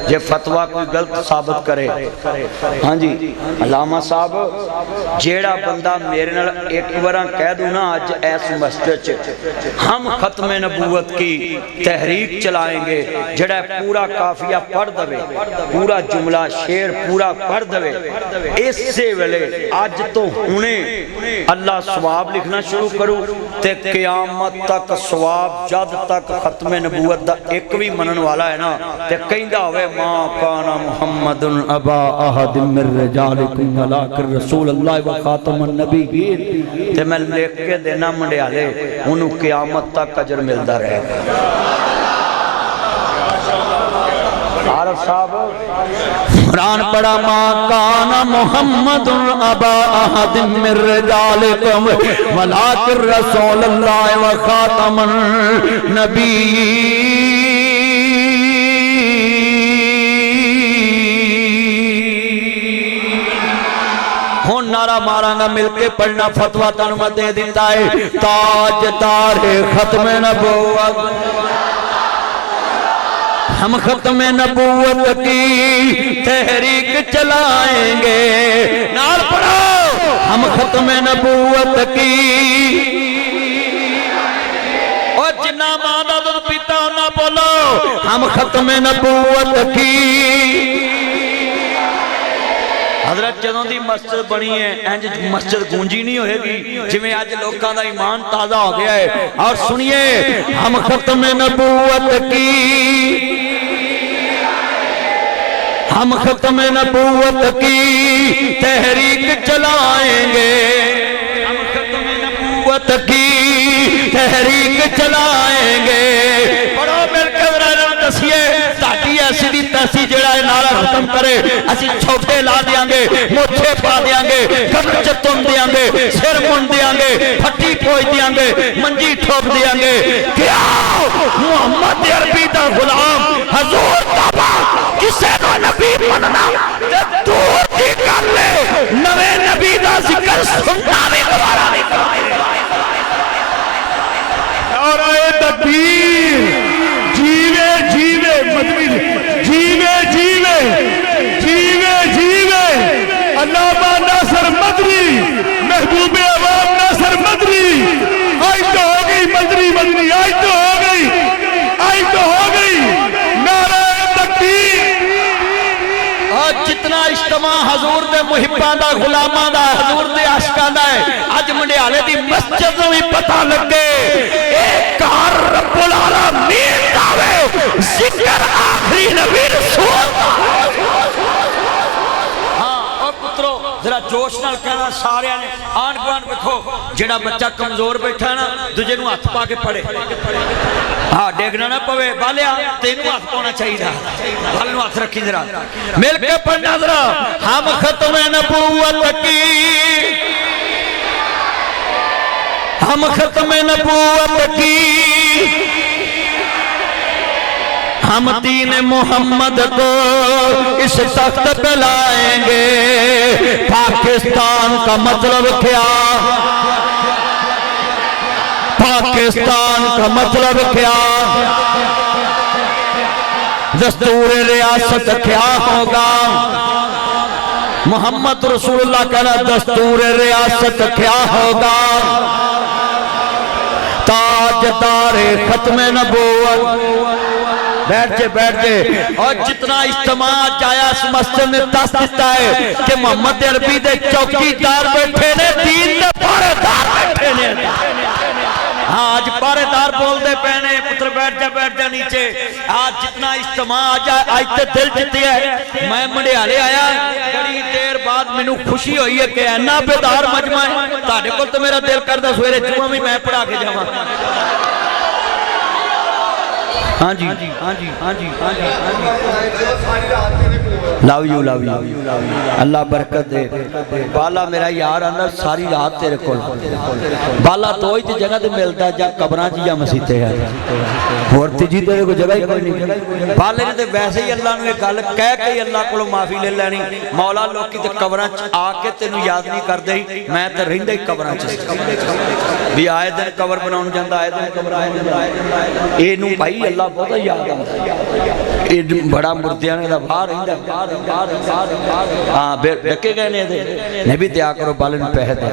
जे फतवा कोई गलत साबित करे। हाँ जी अलामा साहब जेड़ा बंदा मेरे नाल एक बार कह दूं ना अज इस मस्जिद च हम खत्म नबूवत की तहरीक चलाएंगे, जेड़ा पूरा काफिया पढ़ दवे, पूरा जुमला शेर पूरा पढ़ दवे, इससे वेले अज तो हुणे अल्लाह सवाब लिखना शुरू करू ते क़यामत तक सवाब जद तक खत्म नबूवत दा एक भी मनन वाला है ना ते कहंदा होवे मां काना मुहम्मदुन अबा अहद मिर रिजालिकुम वलाकिन रसूलुल्लाह व खातमुन नबीय्यीन, ते मैं लिख के देना मंडियाले उन्हों क़यामत तक अजर मिलता रहेगा। आरफ साहब कुरान पढ़ा मां काना मुहम्मदुन अबा अहद मिर रिजालिकुम वलाकिन रसूलुल्लाह व खातमुन नबीय्यीन। हुण नारा मारांगा मिलके पढ़ना, फतवा तुहानू मैं दे दिता है, ताजदार खत्म नबूवत हम खत्म नबूवत की तहरीक चलाएंगे। नाल पढ़ो हम खत्म नबूवत की, और जिन्ना मां दा दूध पीता उन्ना बोलो हम खत्म नबूवत की। हजरत जदों दी मस्जिद बनी है इंज मस्जिद गूंजी नहीं होएगी जिवें अज लोकां दा ईमान ताज़ा हो गया है। और सुनिए हम खत्म नबूवत की, हम खत्म नबूवत की तहरीक चलाएंगे, हम खत्म नबूवत की तहरीक चलाएंगे। बड़ो मिलकर दसिए ताकि ऐसी दी तैसी जेड़ा नारा खत्म करे, असी छोटे ला देंगे, मोछे पा देंगे, कब्र च तुम देंगे, सिर मुन देंगे, फट्टी पोच देंगे, मंजी ठोक देंगे। क्या मुहम्मद अरबी दा गुलाम हजूर बाबा किसे नो नबी मनना ते दूर दी गल है, नवे नबी दा जिक्र सुनना भी दोबारा नहीं करना। नारे तकबीर, जीवे जीवे मदनी, जीवे जीवे जीवे जीवे अल्लामा नासिर मदनी, महबूबे अवाम नासिर मदनी। आज तो हो गई मदनी मदनी, आज तो हो गई, आज तो हो गई। नारे तकबीर। आज जितना इज्तिमा हजूर दे मुहिब्बां दा गुलामां दा हजूर दे आशिकां दा है, अज मंडियाले दी मस्जिद नूं भी पता लगे एक कार रब्बुल आलमीन दा वे जिक्र आखिरी नबी रसूल। हाँ और पुत्रो जरा जोश नाल कहना सारिਆਂ ने आंढ गुआंढ देखो जेड़ा बच्चा कमजोर बैठा ना दूजे नूं हथ पा के पड़े हाँ डेगना ना पवे बालिया तेनू हथ पाना चाहिए बाल नूं हथ रखी जरा मिल के पढ़ना जरा हम खत्म नबूवत की हम खत्म नबूवत की हम दीन मोहम्मद को इस तख्त पे लाएंगे पाकिस्तान का मतलब क्या पाकिस्तान का मतलब क्या दस्तूर रियासत क्या होगा मोहम्मद रसूलुल्लाह कहना दस्तूर रियासत क्या होगा ताजदार खत्म नबूवत बैठ जे और जितना इज्तिमा आया इस मस्जिद में दस दिता है कि मोहम्मद अरबी दे चौकीदार बैठे ने दीन दे पहरेदार बैठे ने हाँ आज पहरेदार बोलते पे ने पुत्र बैठ जा नीचे आज जितना इज्तिमा आज ते दिल जिते है मैं मंडियाले आया बड़ी देर बाद मैनू खुशी हुई है कि इन्ना बेदार मजमा है तुहाडे कोल तो मेरा दिल करदा सवेरे जुम्मा भी मैं पढ़ा के जावां हाँ जी लव यू अल्लाह बरकत दे बाला मेरा यार आंदा सारी रात तेरे को बाला तो ही तो जगह ते मिलता जा कब्रां च या मसीते है होर तीजी तेरे को जगह ही कोई नहीं बाले ने तो वैसे ही अल्लाह नूं गल कह के अल्लाह कोलों माफी ले लैनी मौला लोकी ते कब्रां च आके तेनू याद नहीं करदे मैं तो रहिंदा ही कब्रां च भी आए दिन कबर बनाउण जांदा आए दिन कबर आए एनू भाई अल्लाह बहुत याद आता ये बड़ा मुर्दियां ने बाहर रहिंदा हाँ डके गए ने भी दिया करो बाले नूं पैसे दे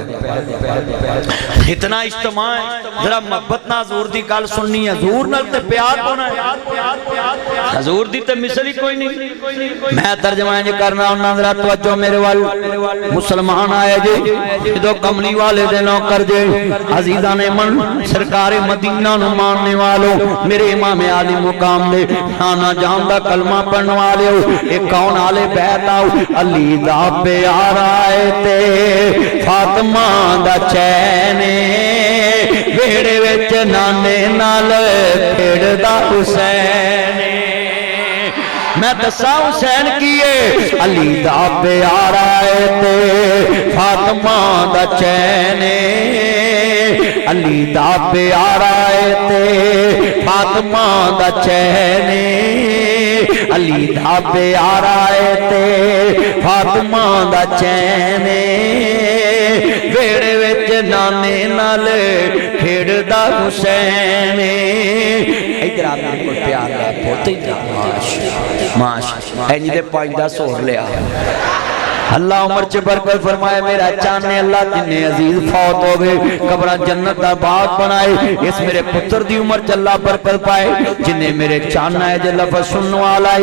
इतना इज्तिमा है जरा मोहब्बत नाल हजूर दी गल सुननी है हजूर नाल ते प्यार होना है हजूर दी ते मिसल ही कोई नहीं मैं तर्जमा इंज करना हुन्ना जरा तवज्जो मेरे वाल मुसलमान आए जे जो कमली वाले दे नौकर जे अजीजा ने मन सरकार मदीना नूं मानने वालों मेरे इमाम आली मुकाम दे खाना जान दा कलमा पढ़ने वाले हो एक कौन आले बैत आओ अली दा प्यारा आए ते फातिमा दा चैन वेड़े विच नाने नाल खेड़दा हुसैन मैं दसा हुसैन किए अली दा प्यारा आए ते फातिमा दा चैन अली दा प्यारा आए ते फातिमा दा चैन अली दा प्यारा आए ते फातिमा दा चैन वेड़े विच नाने नाल खेड़दा हुसैन इधर आ मेरे को प्यार लै पुत माश इंज दे 5-10 होर लिया अल्लाह उम्र च बरकत फरमाए मेरा चाने अल्लाह जिन्ने अजीज फौत हो गए कब्रां जन्नत दा बाग बनाए इस मेरे पुत्र दी उम्र च अल्लाह बरकत पाए जिन्ने मेरे चाना है जे लफ्ज़ सुनने वाला है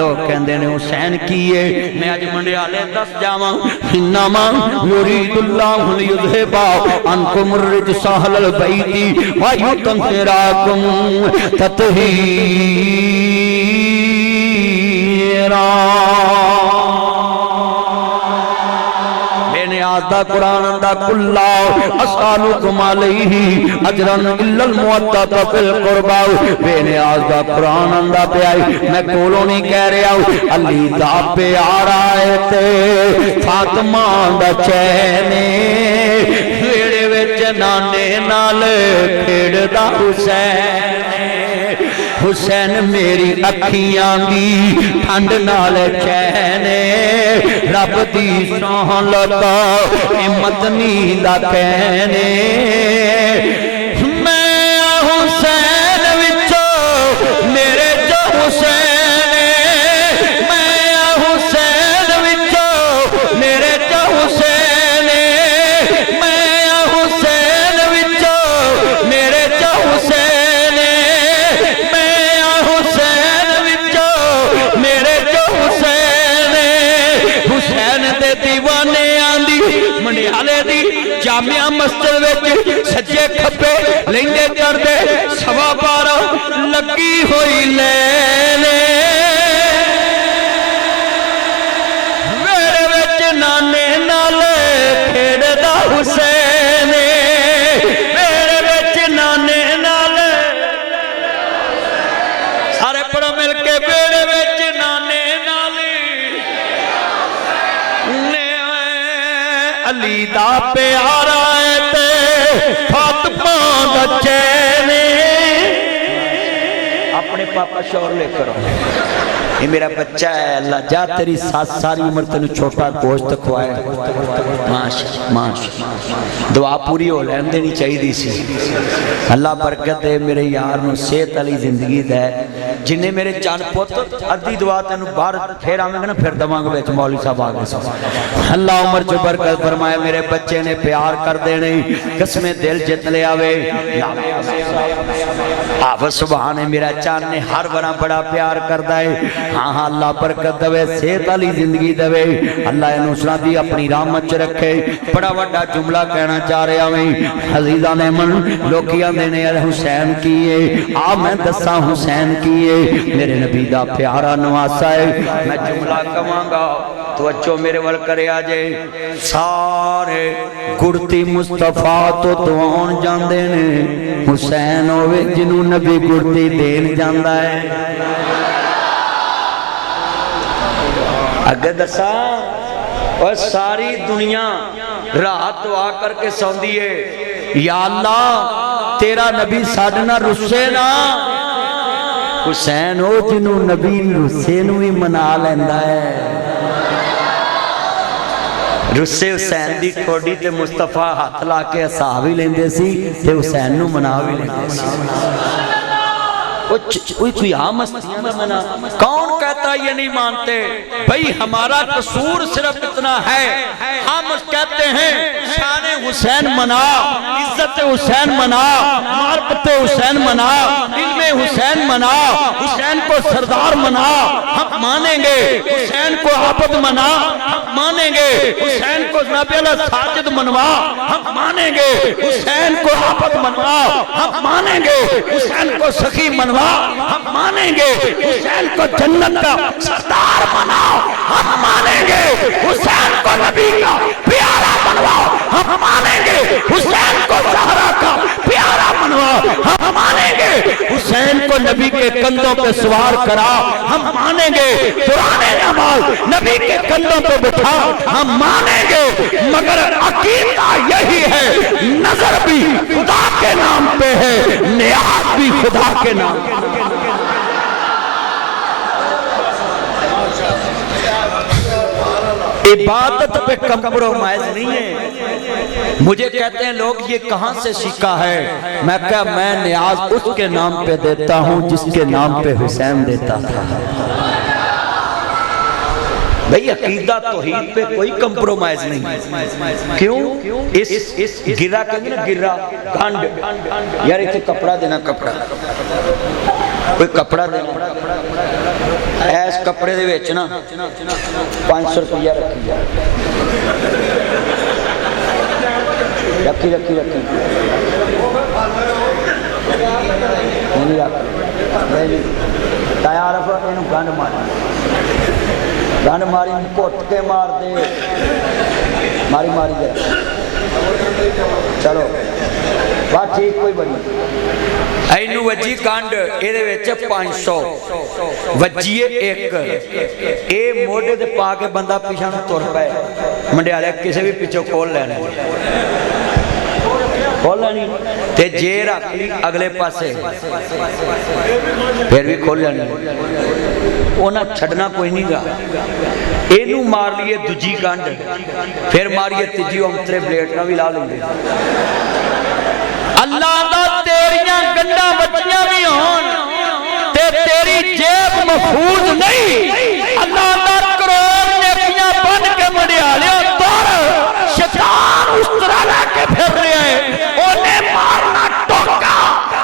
लोग कहंदे ने हुसैन कीए मैं अज मंडियाले दस जावां इन्नमा युरीदुल्लाहु लियुज़हिबा अनकुम रिजसा अहलल बैती व युतहिराकुम तत्हीरा दा कुरान दा कुल्ला असअलुकुम अलैहि अजरन इल्लल मुअत्ता फिल कुरबा बेनियाज दा कुरान दा प्याई मैं कोलों नहीं कह रहा अली दा प्यारा है ते फातिमा दा चैन वेड़े विच नाने नाल खेड़दा हुसैन हुसैन मेरी अखियां दी ठंड नाल चैन रब दी सोहलत हिम्मत नीला कहने मैं हुसैन विचों मेरे जो हुसैन मैं हुसैन विचों मेरे जो हुसैन मैं हुसैन विचों मेरे जो हुसैन दीवाने आंदी मंडियाले दी जामिया मस्जिद विच सज्जे खब्बे लेंदे करदे 12:15 लगी हुई लैने वेड़े विच नाने नाल अली दा प्यारा है ते फातिमा दा चैन अपने पापा शोर लेकर ये मेरा बच्चा है अल्लाह जा तेरी साथ सारी उम्र तेन छोटा गोश्त खवाए दुआ पूरी हो लैन देनी चाहिए सी अल्लाह बरकत दे मेरे यार नूं सेहत वाली जिंदगी दे जिन्हें मेरे चन पुत अद्धी दुआ तेन बाहर फिर आवेंगे ना फिर दवांगे विच मौलवी साहब आ गए अल्लाह उम्र च बरकत फरमाए मेरे बच्चे ने प्यार कर देने कसमें दिल जित लिया वे हाफिज सुभान है मेरा चन ने हर बड़ा बड़ा प्यार करता है हाँ हाँ अल्लाह बरकत दवे सेहत वाली जिंदगी दवे अल्लाह इनूं दी अपनी रहमत च रखे बड़ा वड्डा जुमला कहना चाह रहा मैं अजीज़ा ने मन लोकी आंदे ने हुसैन की है आ मैं दसा हुसैन की है मेरे नबी दा प्यारा नवासा है मैं जुमला कवांगा तवज्जो मेरे वल करे आ जाए सारे गुड़ती मुस्तफा तो दुआन जांदे ने हुसैन होवे जिन्हों नबी गुड़ती देन जांदा है अगे दसा और सारी दुनिया रात दुआ करके सौंदी है या अल्लाह तेरा नबी साडे नाल रुस्से ना हुसैन हो जिन्हों नबी रुस्से नूं भी मना लैंदा है रुस्से हुसैन दी ठोडी ते मुस्तफा हाथ ला के हसा भी लेंदे सी ते हुसैन नूं मना भी लेंदे सी कोई मस्तियां में मना कौन कहता ये नहीं मानते भाई हमारा कसूर सिर्फ इतना है हम कहते हैं शान हुसैन मना इज्जत हुसैन मना मार्फत हुसैन मना इल्मे हुसैन मना हुसैन को सरदार मना हम मानेंगे हुसैन को आबद मना हम मानेंगे हुसैन को नाबिला साजिद मनवा हम मानेंगे हुसैन को आबद मनवा हम मानेंगे हुसैन को सखी मनवा हम मानेंगे हुसैन को जन्नत का सरदार बनाओ हम मानेंगे हुसैन को नबी का प्यारा बनवाओ हम मानेंगे हुसैन को ज़हरा का प्यारा बनवाओ हम मानेंगे हुसैन को नबी के कंधों पे सवार कराओ हम मानेंगे पुराने नमाज नबी के कंधों पे बिठा हम मानेंगे मगर अकीदा यही है नजर भी खुदा के नाम पे है नियाज भी खुदा के नाम पे इबादत पे कंप्रोमाइज नहीं है मुझे कहते हैं लोग ये कहां से सीखा है मैं क्या मैं नियाज उसके नाम पे देता हूं जिसके नाम पे हुसैन देता था भाई अकीदा तौहीद पे कोई कंप्रोमाइज नहीं क्यों इस गिरा कहते ना गिरा गंड यार इसे कपड़ा देना कपड़ा कोई कपड़ा देना ऐस कपड़े दे विच ना 500 रुपया रखी रखी रखी नहीं रख तैयार इन गंड मारी घुट के मार दे मारी मारी दे चलो बात ठीक कोई बनी इनू वजी कंड ये 500 वजीए एक ए मोढे ते पा के बंदा पिछा तुर पाए मंडियाले किसी भी पिछों खोल लैने खोल लैनी ते जे रख ली अगले पासे फिर भी खोल लैनी उन्हें छड़ना कोई नहीं गा इनू मार लिए दूजी कंड फिर मारिए तीजी अंतरे ब्लेड ना भी ला लेंगे अल्लाह दा तेरियां गंडा बच्चियां भी होन ते तेरी जेब महफूज नहीं अल्लाह दा करोड़ नेकियां बन के मंडियालियों तुर शैतान उस तरह लेके फिर रहा है ओने मारना टोका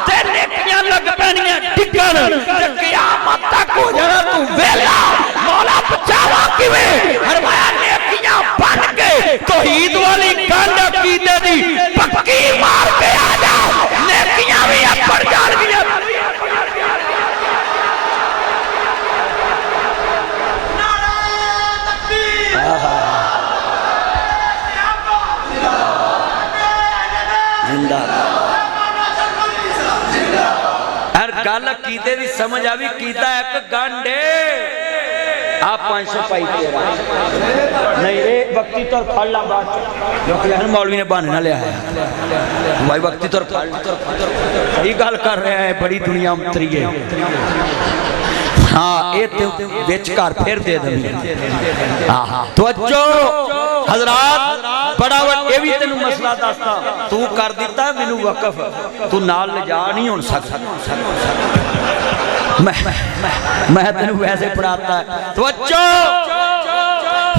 ते नेकियां लग पैनियां टिकन ते क़यामत तक हो जाना तू वेला मौला बचावा किवें फरमाया नेकियां बन के तौहीद वाली गंड अकीदे दी पक्की मार के आ जा नेकियां भी अपर जाणगियां गल कीते दी समझ आवी कीता एक गंडे آپ 500 پائی تیرا نہیں یہ وقتی طور پھڑ لا بات جو کہ مولوی نے بہانے نہ لیا ہے بھائی وقتی طور پھڑ یہ گل کر رہے ہیں بڑی دنیا اتری ہے ہاں یہ بیچ کر پھر دے دیں توجہ حضرات بڑا وقت یہ بھی تینوں مسئلہ دستا تو کر دیتا ہے مینوں وقف تو نال لے جا نہیں ہون سکتا میں تینوں ویسے پڑھاتا ہے توجہ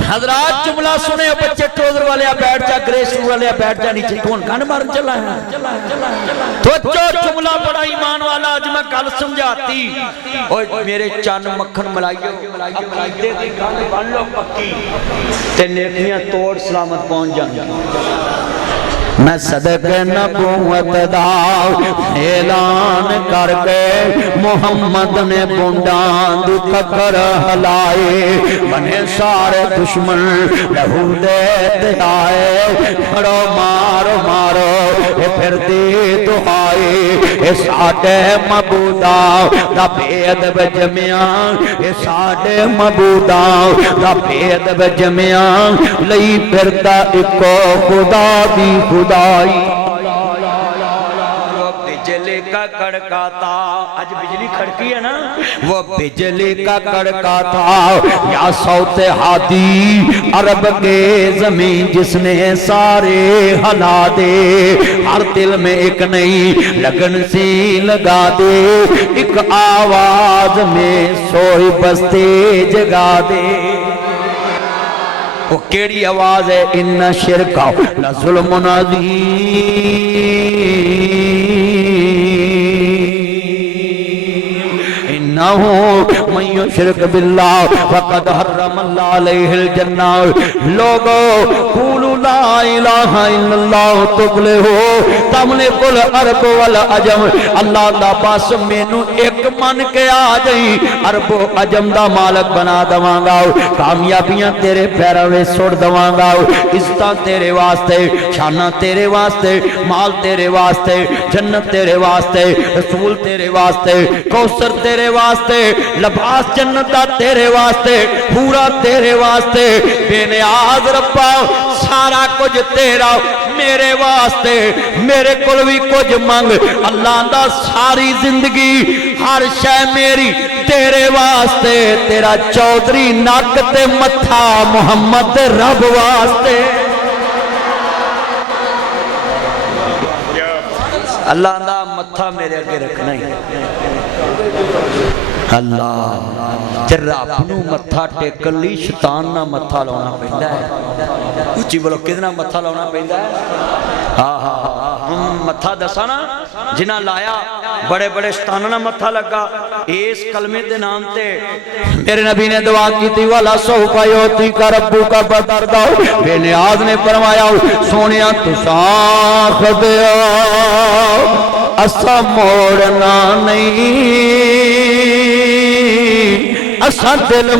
حضرات جملہ سنے بچے ٹروزر والے بیٹھ جا گریس والے بیٹھ جا نیچے کون گھن مارن چلا ہے توجہ جملہ بڑا ایمان والا آج میں کل سمجھاتی اوہ میرے چان مکھن ملائیو دے دی گھن بن لو پکی تے نیکیاں توڑ سلامت پہنچ جائیں میں صدق نبوت دا اعلان کر کے محمد نے بونڈان دکھ کر ہلائے بنے سارے دشمن لہو دیتے آئے کھڑو مارو مارو اے پھر دی دعائے اے ساڑے مبودا دا بید بجمیاں اے ساڑے مبودا دا بید بجمیاں لئی پھر دا اکو خدا دی خدائی وہ بجلی کا کڑکا تھا آج بجلی کھڑکی ہے نا وہ بجلی کا کڑکا تھا یا صوت ہادی عرب کے زمین جس نے سارے ہلا دے ہر دل میں ایک نئی لگن سی لگا دے ایک آواز میں سوئی بستے جگا دے وہ کیڑی آواز ہے ان شرکا لظلم عظیم انہو من یشرک باللہ فقد حرم اللہ علیہ الجنہ لوگو قولوا لا الہ الا اللہ تفلحو تملک العرب والعجم اللہ دا پاس مینو ایک من کے آ جائیں عرب و عجم دا مالک بنا دوانگا کامیابیاں تیرے پیروے سوڑ دوانگا عزتاں تیرے واسطے شانہ تیرے واسطے مال تیرے واسطے جنت تیرے واسطے رسول تیرے واسطے کوثر تیرے واسطے لباس جنت دا تیرے واسطے پورا تیرے واسطے بے نیاز ربا سارا کچھ تیرا میرے واسطے میرے کل بھی کچھ منگ اللہ دا ساری زندگی ہر شے میری تیرے واسطے تیرا چودری ناک تے متھا محمد رب واسطے اللہ دا متھا میرے اگے رکھنا ہی اللہ رب نو متھا ٹیکن لی شیطان نہ متھا لاؤنا پہندا ہے اچھی بولو کتنا متھا لاؤنا پہندا ہے متھا دسا نا جنہ لایا بڑے بڑے شیطان نہ متھا لگا اس کلمے دے نام تے میرے نبی نے دعا کی تھی والا سوفا یوتی کا ربو کا بدردہ بے نیاز نے فرمایا سونیا تو ساخ دیا اسا موڑنا نہیں اسا دل